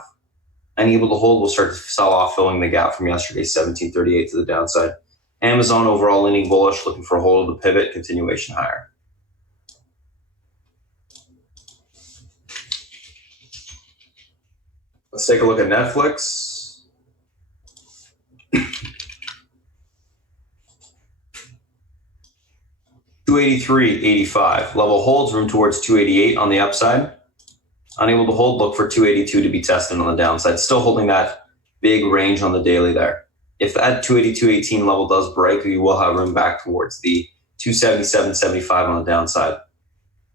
Unable to hold, we'll start to sell off, filling the gap from yesterday, 1738 to the downside. Amazon overall leaning bullish, looking for a hold of the pivot, continuation higher. Let's take a look at Netflix. $283.85. Level holds, room towards 288 on the upside. Unable to hold, look for 282 to be tested on the downside. Still holding that big range on the daily there. If that 282.18 level does break, we will have room back towards the 277.75 on the downside.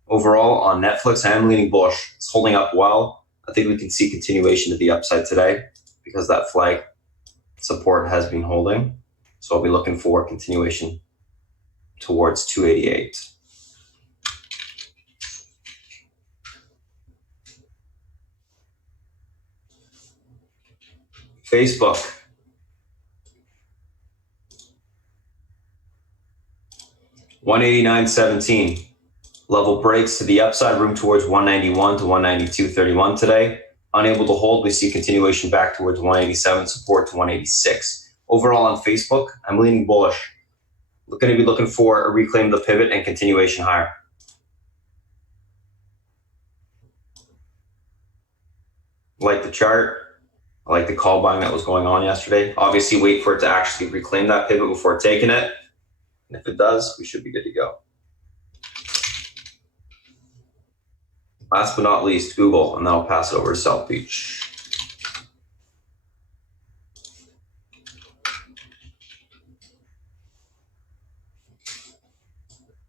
Overall, on Netflix, I am leaning bullish. It's holding up well. I think we can see continuation to the upside today because that flag support has been holding. So I'll be looking for continuation towards 288. Facebook. $189.17. Level breaks to the upside, room towards 191 to 192.31 today. Unable to hold, we see continuation back towards 187, support to 186. Overall on Facebook, I'm leaning bullish. We're going to be looking for a reclaim of the pivot and continuation higher. Like the chart. I like the call buying that was going on yesterday. Obviously, wait for it to actually reclaim that pivot before taking it. And if it does, we should be good to go. Last but not least, Google, and then I'll pass it over to South Beach.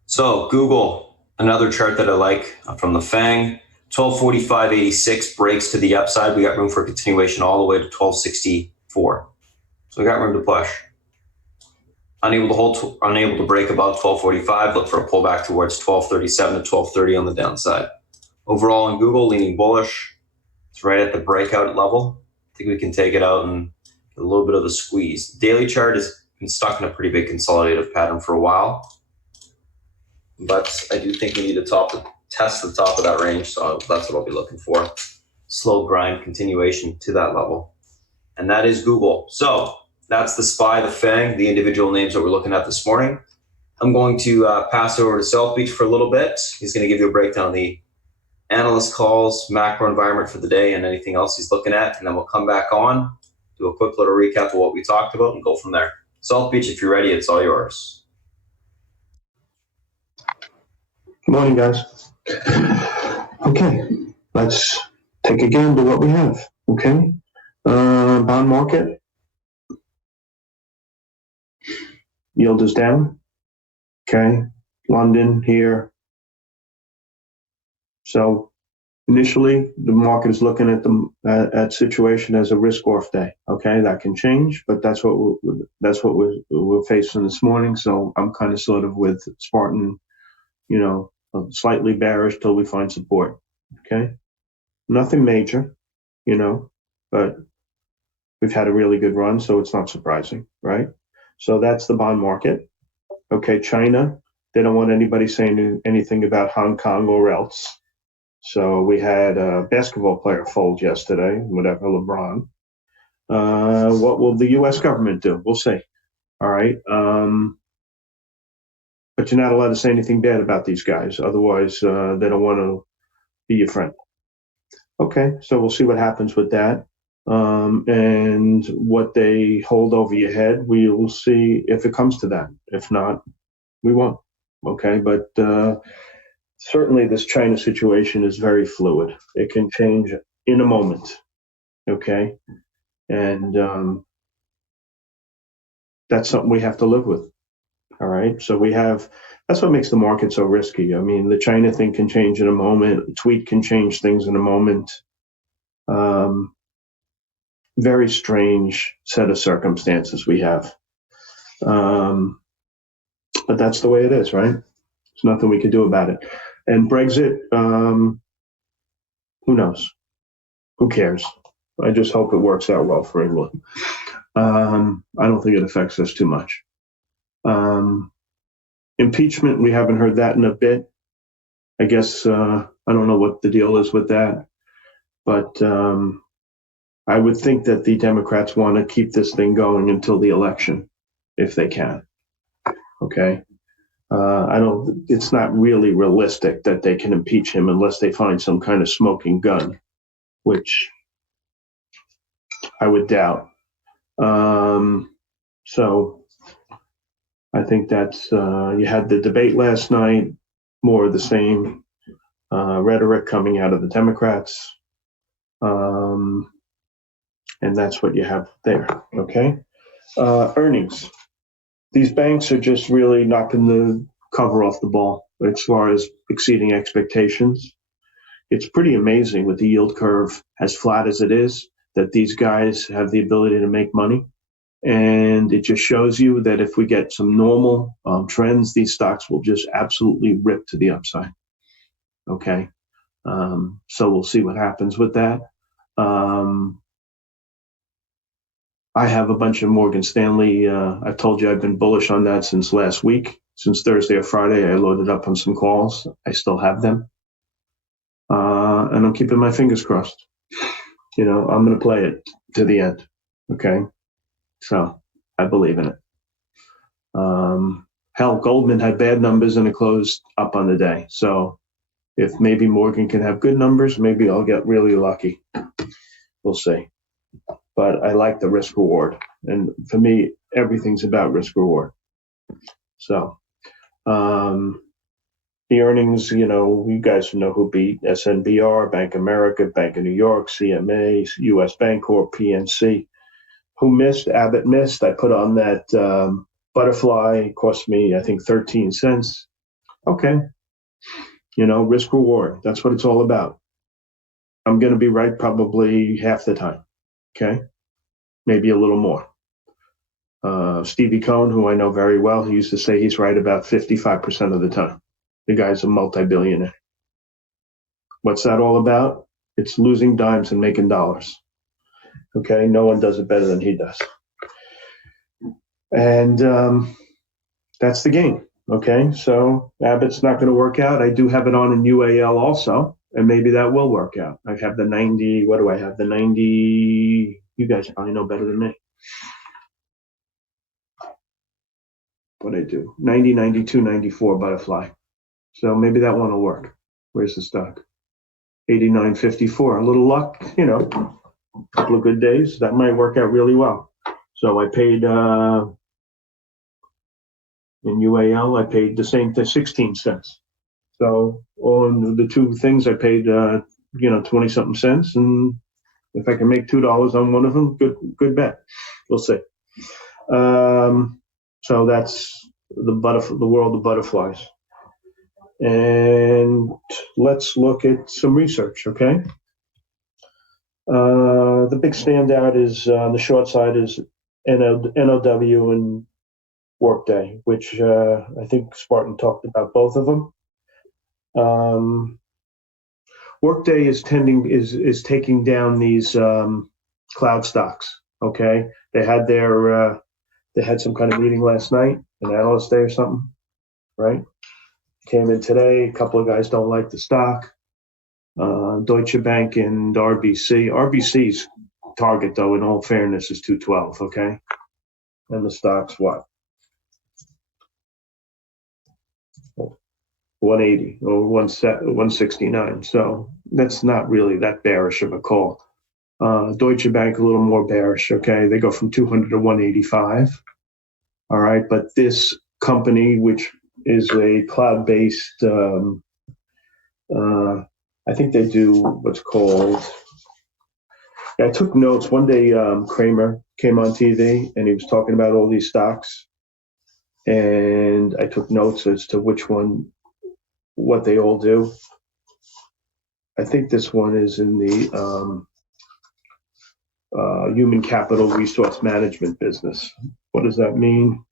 So Google, another chart that I like from the FANG, 1245.86 breaks to the upside. We got room for continuation all the way to 1264. So we got room to push. Unable to break above 1245. Look for a pullback towards 1237 to 1230 on the downside. Overall in Google, leaning bullish. It's right at the breakout level. I think we can take it out and get a little bit of a squeeze. The daily chart has been stuck in a pretty big consolidative pattern for a while. But I do think we need to test the top of that range, so that's what I'll be looking for. Slow grind continuation to that level. And that is Google. So that's the SPY, the FANG, the individual names that we're looking at this morning. I'm going to pass over to South Beach for a little bit. He's going to give you a breakdown of the analyst calls, macro environment for the day, and anything else he's looking at. And then we'll come back on, do a quick little recap of what we talked about, and go from there. South Beach, if you're ready, it's all yours. Good morning, guys. Okay, let's take a gander what we have. Okay, bond market. Yield is down. Okay, London here. So initially, the market is looking at the situation as a risk-off day. Okay, that can change, but that's what we're facing this morning. So I'm kind of sort of with Spartan, slightly bearish till we find support. Okay, nothing major, but we've had a really good run, so it's not surprising, right? So that's the bond market. Okay, China, they don't want anybody saying anything about Hong Kong or else. So we had a basketball player fold yesterday, whatever, LeBron. What will the U.S. government do? We'll see. All right. But you're not allowed to say anything bad about these guys. Otherwise, they don't want to be your friend. Okay, so we'll see what happens with that. And what they hold over your head, we will see if it comes to that. If not, we won't. Okay, but certainly this China situation is very fluid. It can change in a moment. Okay, and that's something we have to live with. All right, so that's what makes the market so risky. I mean, the China thing can change in a moment. A tweet can change things in a moment. Very strange set of circumstances we have. But that's the way it is, right? There's nothing we can do about it. And Brexit, who knows? Who cares? I just hope it works out well for England. I don't think it affects us too much. Impeachment, we haven't heard that in a bit. I guess I don't know what the deal is with that. But I would think that the Democrats want to keep this thing going until the election, if they can. Okay. It's not really realistic that they can impeach him unless they find some kind of smoking gun, which I would doubt. So I think that's, you had the debate last night, more of the same rhetoric coming out of the Democrats. And that's what you have there, okay? Earnings. These banks are just really knocking the cover off the ball as far as exceeding expectations. It's pretty amazing with the yield curve as flat as it is that these guys have the ability to make money. And it just shows you that if we get some normal trends, these stocks will just absolutely rip to the upside. Okay. So we'll see what happens with that. I have a bunch of Morgan Stanley. I've told you I've been bullish on that since last week. Since Thursday or Friday, I loaded up on some calls. I still have them. And I'm keeping my fingers crossed. I'm going to play it to the end. Okay. So I believe in it. Hell, Goldman had bad numbers and it closed up on the day. So if maybe Morgan can have good numbers, maybe I'll get really lucky. We'll see. But I like the risk reward. And for me, everything's about risk reward. So the earnings, you guys know who beat: SNBR, Bank of America, Bank of New York, CMA, US Bancorp, PNC. Who missed? Abbott missed. I put on that butterfly. It cost me, I think, 13 cents. Okay. Risk reward. That's what it's all about. I'm going to be right probably half the time. Okay. Maybe a little more. Stevie Cohen, who I know very well, he used to say he's right about 55% of the time. The guy's a multi-billionaire. What's that all about? It's losing dimes and making dollars. Okay. No one does it better than he does. And that's the game. Okay. So Abbott's not going to work out. I do have it on in UAL also. And maybe that will work out. I have the 90. What do I have? The 90. You guys probably know better than me. What I do? 90, 92, 94 butterfly. So maybe that one will work. Where's the stock? 89.54. A little luck, a couple of good days. That might work out really well. So I paid, in UAL, I paid the same thing, 16 cents. So on the two things, I paid, 20 something cents. And if I can make $2 on one of them, good bet. We'll see. So that's the world of butterflies. And let's look at some research, okay? The big standout is on the short side is NOW and Workday, which I think Spartan talked about both of them. Workday is taking down these cloud stocks. Okay, they had some kind of meeting last night, an analyst day or something, right? Came in today. A couple of guys don't like the stock. Deutsche Bank and RBC. RBC's target, though, in all fairness, is 212. Okay, and the stock's what? 180 or 169. So that's not really that bearish of a call. Deutsche Bank a little more bearish. Okay, they go from 200 to 185. All right, but this company, which is a cloud-based, I think they do what's called. I took notes one day. Kramer came on TV and he was talking about all these stocks, and I took notes as to which one, what they all do. I think this one is in the human capital resource management business. What does that mean?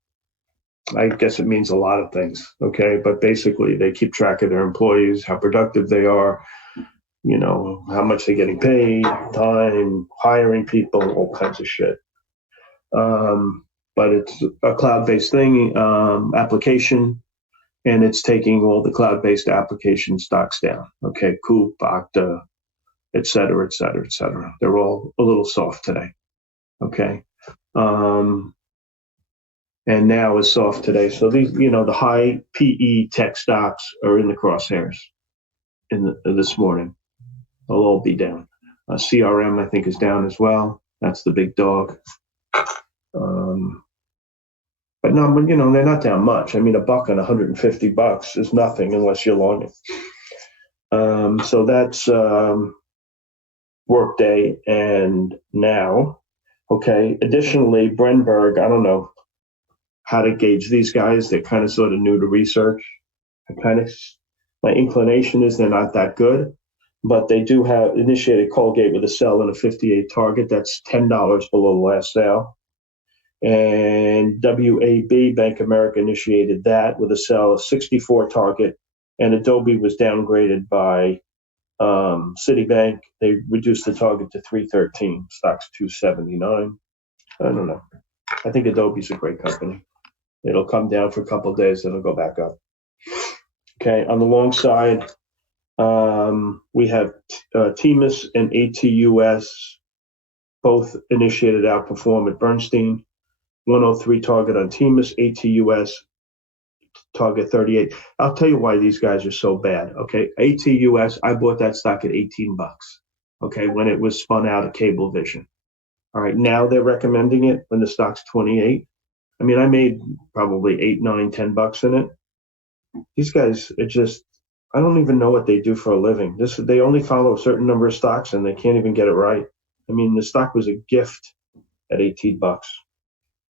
I guess it means a lot of things, okay? But basically, they keep track of their employees, how productive they are, how much they're getting paid, time, hiring people, all kinds of shit. But it's a cloud-based thing, application, and it's taking all the cloud-based application stocks down. Okay, Coop, Okta, et cetera, et cetera, et cetera. They're all a little soft today, okay? And now is soft today. So these, the high PE tech stocks are in the crosshairs this morning. They'll all be down. CRM, I think, is down as well. That's the big dog. But no, they're not down much. I mean, $1 on $150 is nothing unless you're long it. So that's Workday and now. Okay. Additionally, Brenberg, I don't know how to gauge these guys. They're kind of sort of new to research. My inclination is they're not that good, but they do have initiated Colgate with a sell and a 58 target. That's $10 below the last sale. And WAB, Bank of America, initiated that with a sell of 64 target. And Adobe was downgraded by Citibank. They reduced the target to 313. Stock's 279. I don't know. I think Adobe's a great company. It'll come down for a couple of days, then it'll go back up. Okay, on the long side, we have TMUS and ATUS both initiated outperform at Bernstein. 103 target on TMUS, ATUS target 38. I'll tell you why these guys are so bad. Okay, ATUS, I bought that stock at 18 bucks. Okay, when it was spun out of Cablevision. All right, now they're recommending it when the stock's 28. I mean, I made probably 8, 9, 10 bucks in it. These guys are just, I don't even know what they do for a living. They only follow a certain number of stocks and they can't even get it right. I mean, the stock was a gift at 18 bucks,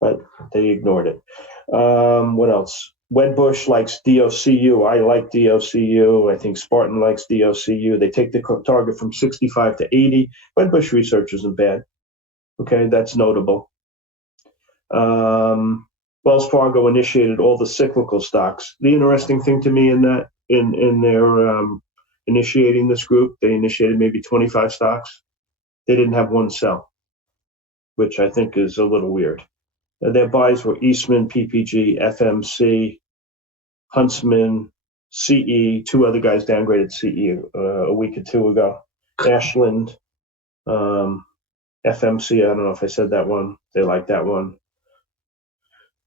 but they ignored it. What else? Wedbush likes DOCU. I like DOCU. I think Spartan likes DOCU. They take the target from 65 to 80. Wedbush research isn't bad. Okay, that's notable. Wells Fargo initiated all the cyclical stocks. The interesting thing to me in their initiating this group, they initiated maybe 25 stocks. They didn't have one sell, which I think is a little weird. Their buys were Eastman, PPG, FMC, Huntsman, CE. Two other guys downgraded CE a week or two ago. Ashland, FMC. I don't know if I said that one. They like that one.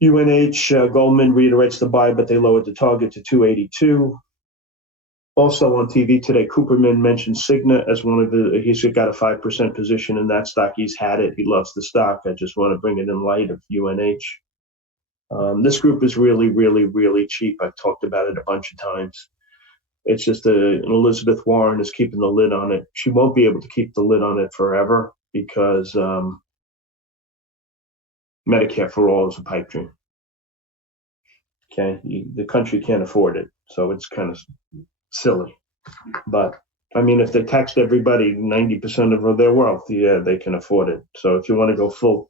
UNH, Goldman reiterates the buy, but they lowered the target to 282. Also on TV today, Cooperman mentioned Cigna as one of he's got a 5% position in that stock. He's had it. He loves the stock. I just want to bring it in light of UNH. This group is really, really, really cheap. I've talked about it a bunch of times. It's just Elizabeth Warren is keeping the lid on it. She won't be able to keep the lid on it forever because Medicare for all is a pipe dream. Okay, the country can't afford it, so it's kind of silly. But I mean, if they taxed everybody 90% of their wealth, yeah, they can afford it. So if you want to go full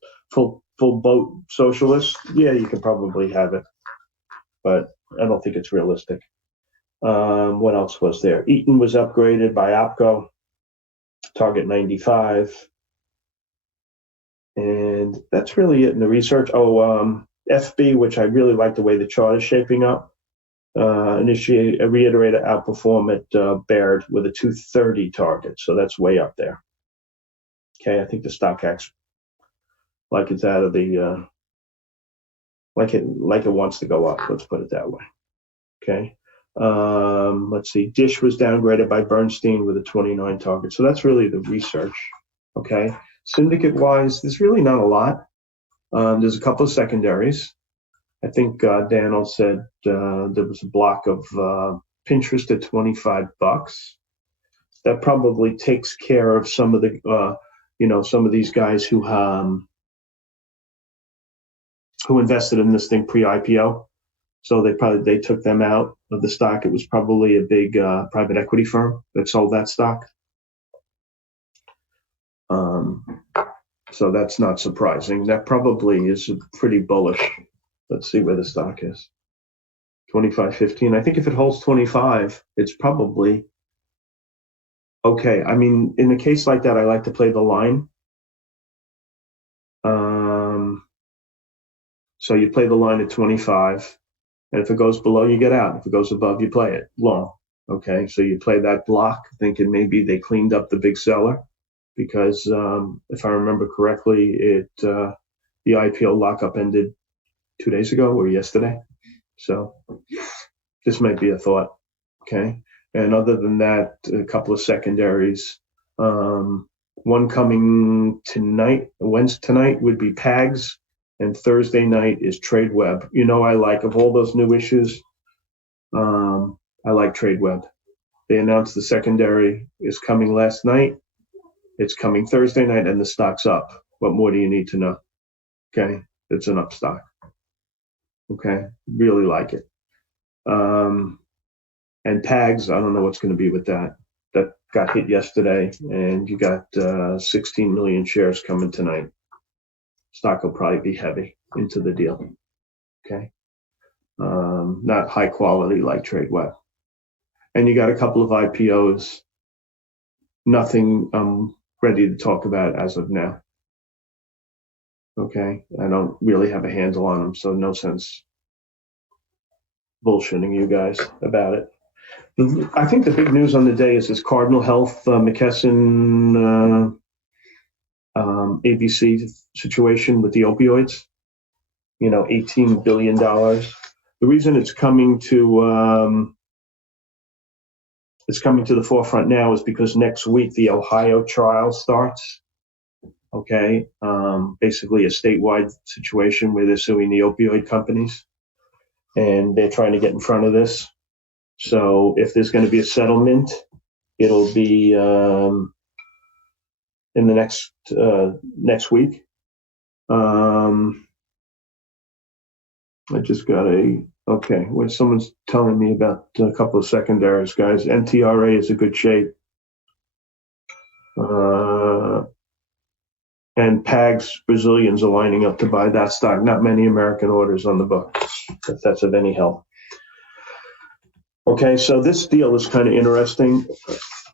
boat socialist, yeah, you can probably have it. But I don't think it's realistic. What else was there? Eaton was upgraded by OPCO, target 95. And that's really it in the research. FB, which I really like the way the chart is shaping up, reiterated outperform at Baird with a 230 target. So that's way up there. Okay, I think the stock acts like it's out of the, like it wants to go up. Let's put it that way. Okay. Let's see. Dish was downgraded by Bernstein with a 29 target. So that's really the research. Okay. Syndicate-wise, there's really not a lot. There's a couple of secondaries. I think Daniel said there was a block of Pinterest at 25 bucks. That probably takes care of some of the, some of these guys who invested in this thing pre-IPO. So they took them out of the stock. It was probably a big private equity firm that sold that stock. So that's not surprising. That probably is pretty bullish. Let's see where the stock is. 25.15. I think if it holds 25, it's probably okay. I mean, in a case like that, I like to play the line. So you play the line at 25, and if it goes below, you get out. If it goes above, you play it long. Okay, so you play that block, thinking maybe they cleaned up the big seller, because if I remember correctly, the IPO lockup ended 2 days ago or yesterday. So this might be a thought. Okay, and other than that, a couple of secondaries. One coming tonight, Wednesday tonight would be PAGS, and Thursday night is TradeWeb. I like, of all those new issues, I like TradeWeb. They announced the secondary is coming last night. It's coming Thursday night, and the stock's up. What more do you need to know? Okay, it's an up stock. Okay, really like it. And PAGS, I don't know what's going to be with that. That got hit yesterday, and you got 16 million shares coming tonight. Stock will probably be heavy into the deal. Okay, not high quality like TradeWeb. And you got a couple of IPOs. Nothing I'm ready to talk about as of now. Okay, I don't really have a handle on them, so no sense bullshitting you guys about it. I think the big news on the day is this Cardinal Health McKesson ABC situation with the opioids. $18 billion. the reason it's coming to the forefront now is because next week the Ohio trial starts. Okay, basically a statewide situation where they're suing the opioid companies, and they're trying to get in front of this. So if there's going to be a settlement, it'll be in the next week. I just got when someone's telling me about a couple of secondaries, guys. NTRA is a good shape. And PAG's Brazilians are lining up to buy that stock. Not many American orders on the book, if that's of any help. Okay, so this deal is kind of interesting.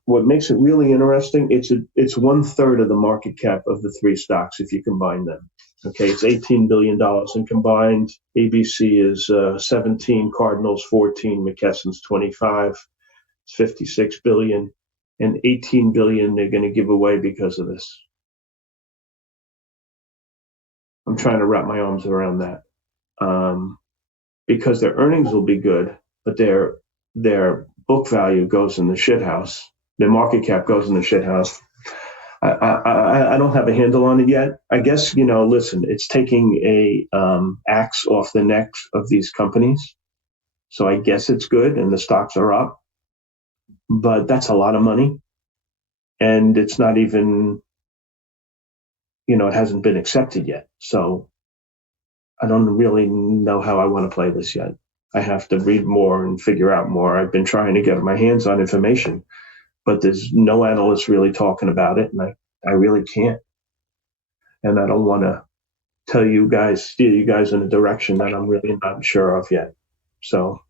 What makes it really interesting, it's 1/3 of the market cap of the three stocks if you combine them. Okay, it's $18 billion in combined. ABC is 17, Cardinals 14, McKesson's 25, it's 56 billion, and 18 billion they're going to give away because of this. I'm trying to wrap my arms around that, because their earnings will be good, but their book value goes in the shithouse. Their market cap goes in the shithouse. I don't have a handle on it yet. I guess, listen, it's taking a axe off the necks of these companies. So I guess it's good and the stocks are up, but that's a lot of money. And it's not even, it hasn't been accepted yet. So I don't really know how I want to play this yet. I have to read more and figure out more. I've been trying to get my hands on information, but there's no analyst really talking about it, and I really can't. And I don't want to steer you guys in a direction that I'm really not sure of yet. So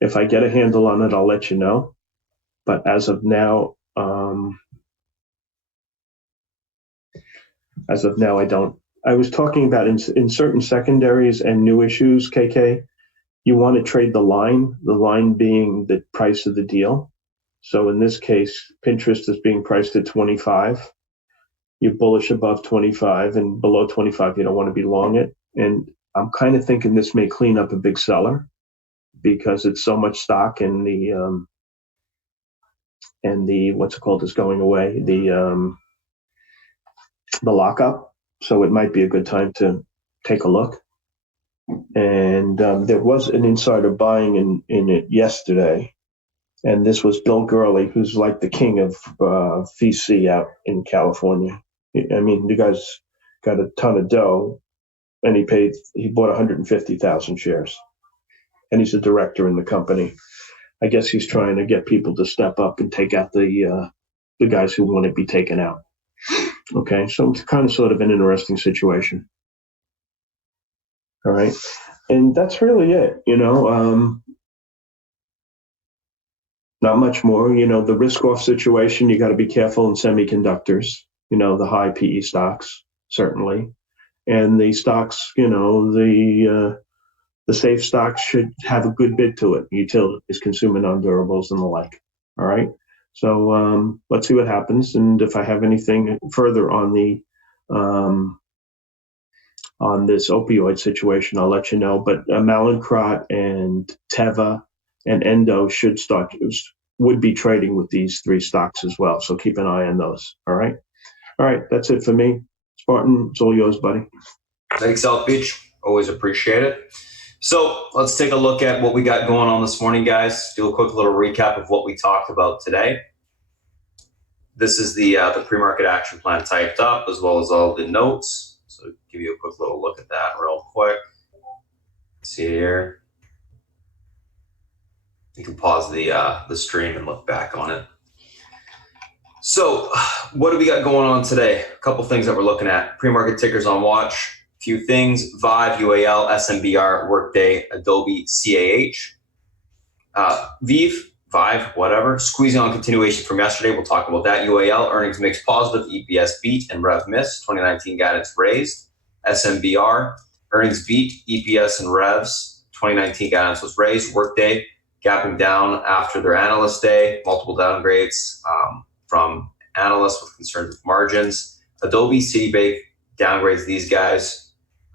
if I get a handle on it, I'll let you know. But as of now, I don't. I was talking about in certain secondaries and new issues, KK, you want to trade the line being the price of the deal. So in this case, Pinterest is being priced at 25. You're bullish above 25, and below 25, you don't want to be long it. And I'm kind of thinking this may clean up a big seller because it's so much stock, and the what's it called is going away, the lockup. So it might be a good time to take a look. And there was an insider buying in it yesterday. And this was Bill Gurley, who's like the king of VC out in California. I mean, the guy's got a ton of dough, and he bought 150,000 shares. And he's a director in the company. I guess he's trying to get people to step up and take out the guys who want to be taken out. Okay, so it's kind of sort of an interesting situation. All right, and that's really it. Not much more. The risk-off situation, you got to be careful in semiconductors, the high PE stocks, certainly. And the stocks, the safe stocks should have a good bid to it, utilities, consumer non-durables, and the like. All right. So let's see what happens. And if I have anything further on this opioid situation, I'll let you know. But Mallinckrodt and Teva and Endo would be trading with these three stocks as well. So keep an eye on those. All right. That's it for me. Spartan, it's all yours, buddy. Thanks, South Beach. Always appreciate it. So let's take a look at what we got going on this morning, guys. Do a quick little recap of what we talked about today. This is the pre-market action plan typed up, as well as all the notes. So give you a quick little look at that real quick. See here. You can pause the stream and look back on it. So what do we got going on today? A couple things that we're looking at. Pre-market tickers on watch. A few things. Vive, UAL, SMBR, Workday, Adobe, CAH. Vive, whatever. Squeezing on continuation from yesterday. We'll talk about that. UAL, earnings mix positive, EPS beat, and rev miss. 2019 guidance raised. SMBR, earnings beat, EPS and revs. 2019 guidance was raised. Workday, gapping down after their analyst day. Multiple downgrades from analysts with concerns with margins. Adobe, Citibank downgrades these guys.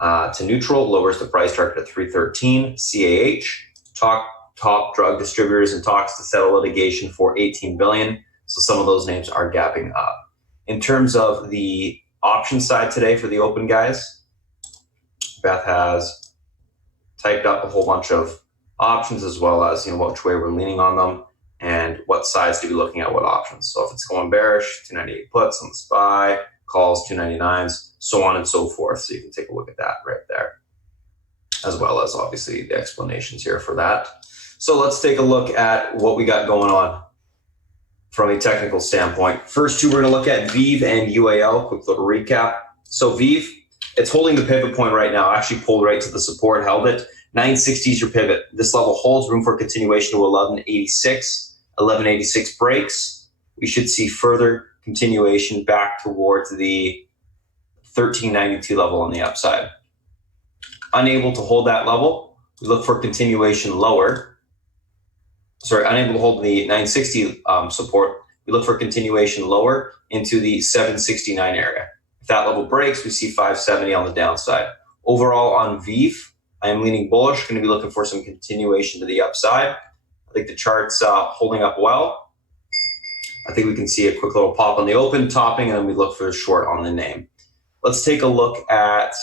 to neutral, lowers the price target at 313. CAH, top drug distributors in talks to settle litigation for 18 billion. So some of those names are gapping up. In terms of the option side today for the open guys, Beth has typed up a whole bunch of options as well as which way we're leaning on them and what sides to be looking at what options. So if it's going bearish, 298 puts on the SPY, calls 299s, so on and so forth. So you can take a look at that right there, as well as obviously the explanations here for that. So let's take a look at what we got going on from a technical standpoint. First two, we're going to look at VIV and UAL. Quick little recap. So VIV, it's holding the pivot point right now. Actually pulled right to the support, held it. 960 is your pivot. This level holds, room for continuation to 1186. 1186 breaks. We should see further continuation back towards the 1392 level on the upside. Unable to hold that level, we look for continuation lower. Sorry, unable to hold the 960 support, we look for continuation lower into the 769 area. If that level breaks, we see 570 on the downside. Overall on VIV, I am leaning bullish, going to be looking for some continuation to the upside. I think the chart's holding up well. I think we can see a quick little pop on the open, topping, and then we look for a short on the name. Let's take a look at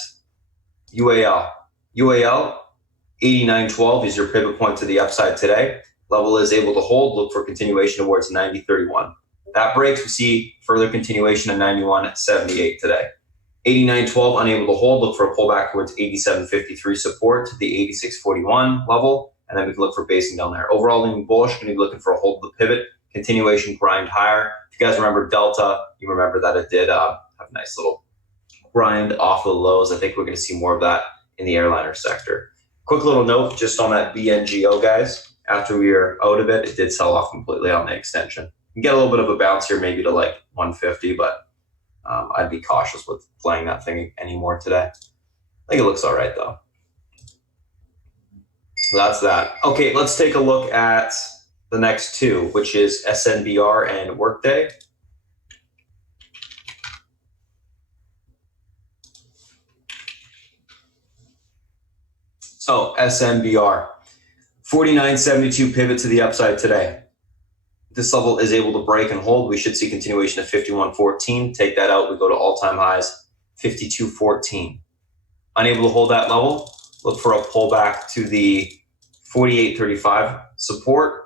UAL. UAL, 89.12 is your pivot point to the upside today. Level is able to hold, look for continuation towards 90.31. That breaks, we see further continuation at 91.78 today. 89.12 unable to hold, look for a pullback towards 87.53 support to the 86.41 level, and then we can look for basing down there. Overall leaning bullish, going to be looking for a hold of the pivot, continuation grind higher. If you guys remember Delta, you remember that it did have a nice little grind off the lows. I think we're going to see more of that in the airliner sector. Quick little note just on that BNGO, guys. After we were out of it, it did sell off completely on the extension. You can get a little bit of a bounce here, maybe to like 150, but I'd be cautious with playing that thing anymore today. I think it looks all right, though. So that's that. Okay, let's take a look at the next two, which is SNBR and Workday. So SNBR, 49.72 pivot to the upside today. This level is able to break and hold. We should see continuation of 51.14. Take that out, we go to all-time highs, 52.14. Unable to hold that level, look for a pullback to the 48.35 support.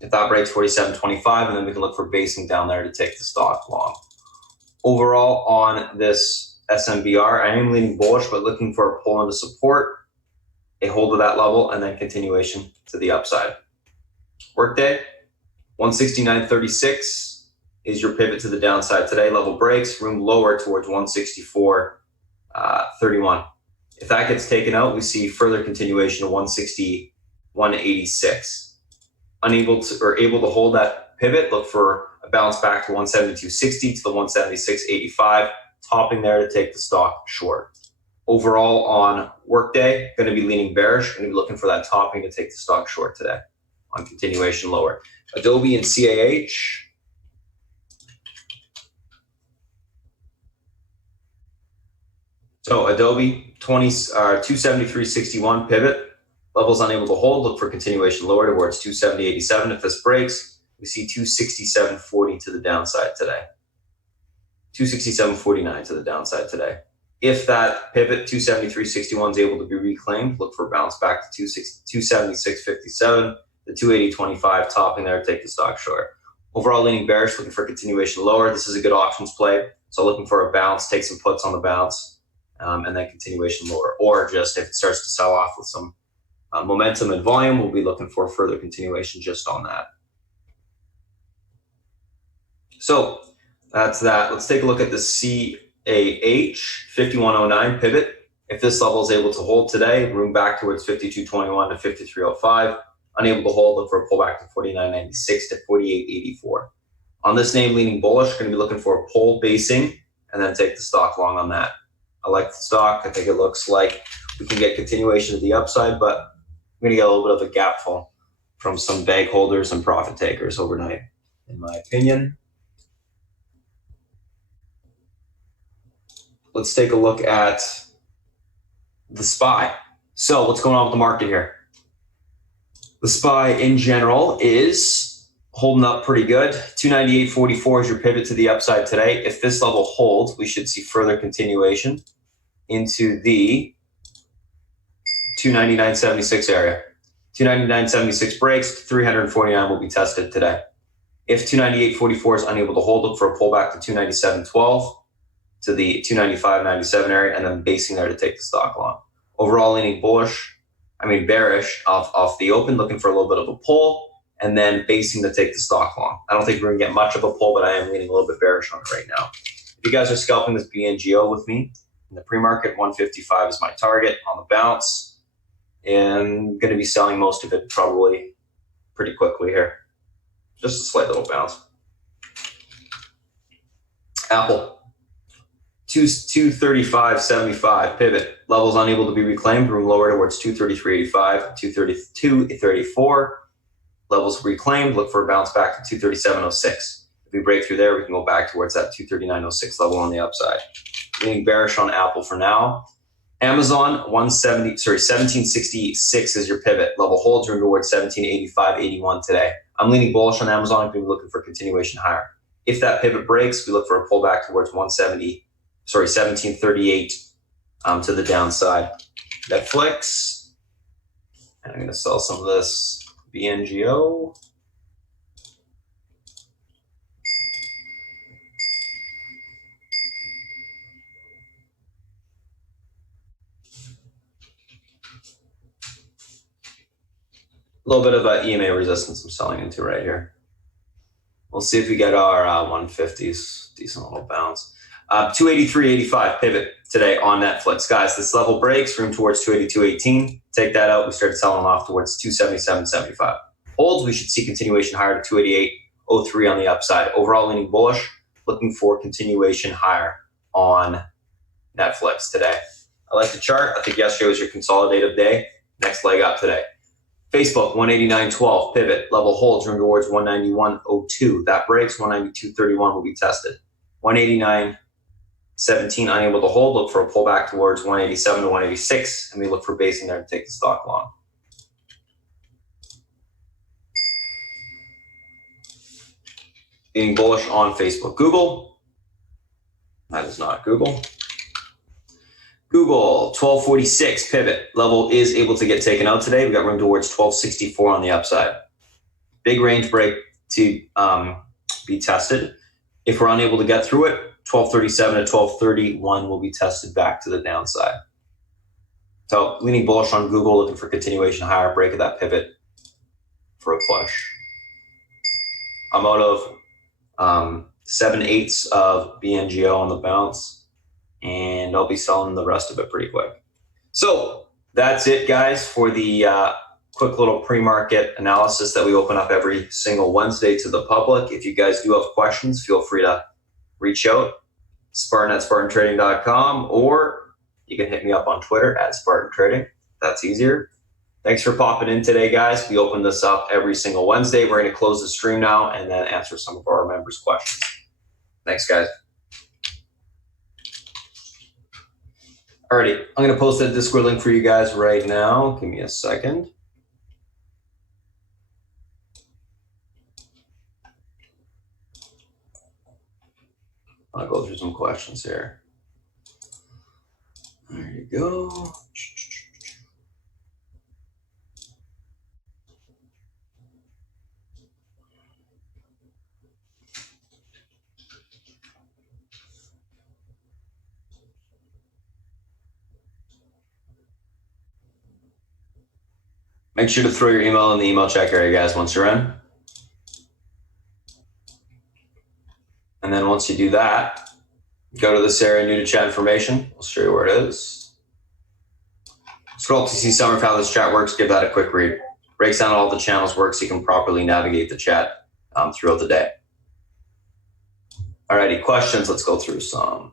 If that breaks 47.25, and then we can look for basing down there to take the stock long. Overall on this SNBR, I am leaning bullish, but looking for a pull into support, a hold of that level, and then continuation to the upside. Workday, 169.36 is your pivot to the downside today. Level breaks, room lower towards 164.31. If that gets taken out, we see further continuation of 160.186. Unable to or able to hold that pivot, look for a bounce back to 172.60 to the 176.85, topping there to take the stock short. Overall on Workday, going to be leaning bearish, going to be looking for that topping to take the stock short today on continuation lower. Adobe and CAH. So Adobe 273.61 pivot. Levels unable to hold, look for continuation lower towards 270.87. If this breaks, we see 267.40 to the downside today. 267.49 to the downside today. If that pivot 273.61 is able to be reclaimed, look for a bounce back to 276.57, the 280.25 topping there, take the stock short. Overall leaning bearish, looking for continuation lower. This is a good options play. So looking for a bounce, take some puts on the bounce, and then continuation lower. Or just if it starts to sell off with some momentum and volume, we'll be looking for further continuation just on that. So that's that. Let's take a look at the CAH 5109 pivot. If this level is able to hold today, room back towards 52.21 to 53.05. Unable to hold, look for a pullback to 49.96 to 48.84. On this name, leaning bullish, going to be looking for a pull basing and then take the stock long on that. I like the stock. I think it looks like we can get continuation to the upside, but we're going to get a little bit of a gap fill from some bag holders and profit takers overnight, in my opinion. Let's take a look at the SPY. So what's going on with the market here? The SPY in general is holding up pretty good. 298.44 is your pivot to the upside today. If this level holds, we should see further continuation into the 299.76 area. 299.76 breaks, 349 will be tested today. If 298.44 is unable to hold, look for a pullback to 297.12 to the 295.97 area, and then basing there to take the stock long. Overall leaning bearish off the open, looking for a little bit of a pull, and then basing to take the stock long. I don't think we're gonna get much of a pull, but I am leaning a little bit bearish on it right now. If you guys are scalping this BNGO with me, in the pre-market, 155 is my target on the bounce, and gonna be selling most of it probably pretty quickly here. Just a slight little bounce. Apple. 235.75 pivot. Levels unable to be reclaimed. Room lower towards 233.85, 232.34. Levels reclaimed. Look for a bounce back to 237.06. If we break through there, we can go back towards that 239.06 level on the upside. Leaning bearish on Apple for now. Amazon 1766 is your pivot. Level holds room towards 1785.81 today. I'm leaning bullish on Amazon. I'm looking for continuation higher. If that pivot breaks, we look for a pullback towards 1738 to the downside. Netflix, and I'm going to sell some of this BNGO. A little bit of EMA resistance I'm selling into right here. We'll see if we get our 150s, decent little bounce. 283.85 pivot today on Netflix. Guys, this level breaks, room towards 282.18. Take that out, we start selling off towards 277.75. Holds, we should see continuation higher to 288.03 on the upside. Overall leaning bullish, looking for continuation higher on Netflix today. I like the chart. I think yesterday was your consolidative day. Next leg up today. Facebook, 189.12, pivot, level holds, room towards 191.02. That breaks, 192.31 will be tested. 189.17, unable to hold, look for a pullback towards 187 to 186, and we look for basing there to take the stock long. Being bullish on Facebook. Google, that is not Google. Google, 1246 pivot. Level is able to get taken out today. We got room towards 1264 on the upside. Big range break to be tested. If we're unable to get through it, 1237 to 1231 will be tested back to the downside. So leaning bullish on Google, looking for continuation higher, break of that pivot for a push. I'm out of 7/8 of BNGO on the bounce, and I'll be selling the rest of it pretty quick. So that's it, guys, for the quick little pre-market analysis that we open up every single Wednesday to the public. If you guys do have questions, feel free to reach out, Spartan@SpartanTrading.com, or you can hit me up on Twitter @SpartanTrading. That's easier. Thanks for popping in today, guys. We open this up every single Wednesday. We're going to close the stream now and then answer some of our members' questions. Thanks, guys. Alrighty, I'm going to post that Discord link for you guys right now. Give me a second. I'll go through some questions here. There you go. Make sure to throw your email in the email check area, guys, once you're in. And then once you do that, go to this area, new to chat information. I'll show you where it is. Scroll up to see summary of how this chat works. Give that a quick read. Breaks down all the channels work so you can properly navigate the chat throughout the day. Alrighty, questions. Let's go through some.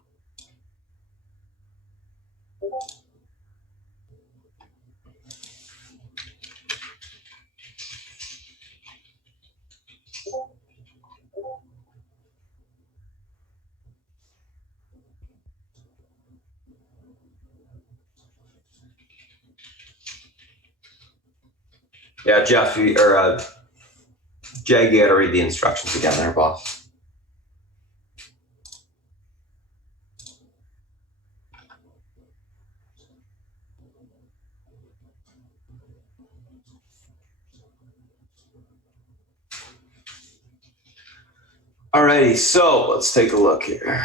Yeah, Jeff, Jag, you gotta read the instructions again there, boss. Alrighty, so let's take a look here.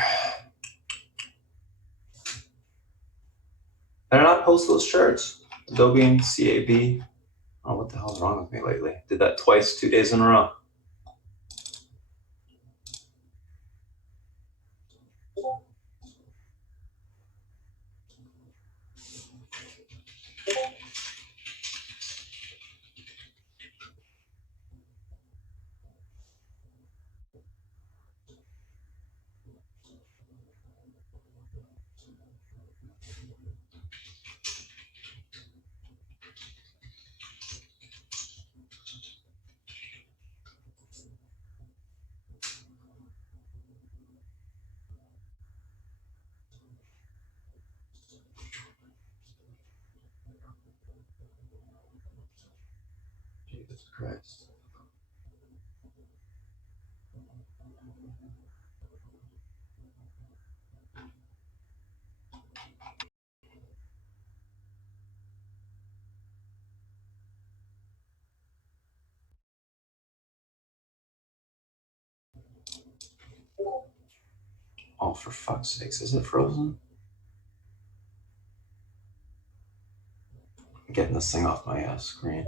Did I not post those charts? Adobe and CAB. Oh, what the hell's wrong with me lately? Did that twice, 2 days in a row. Jesus Christ. Oh, for fuck's sakes, is it frozen? I'm getting this thing off my screen.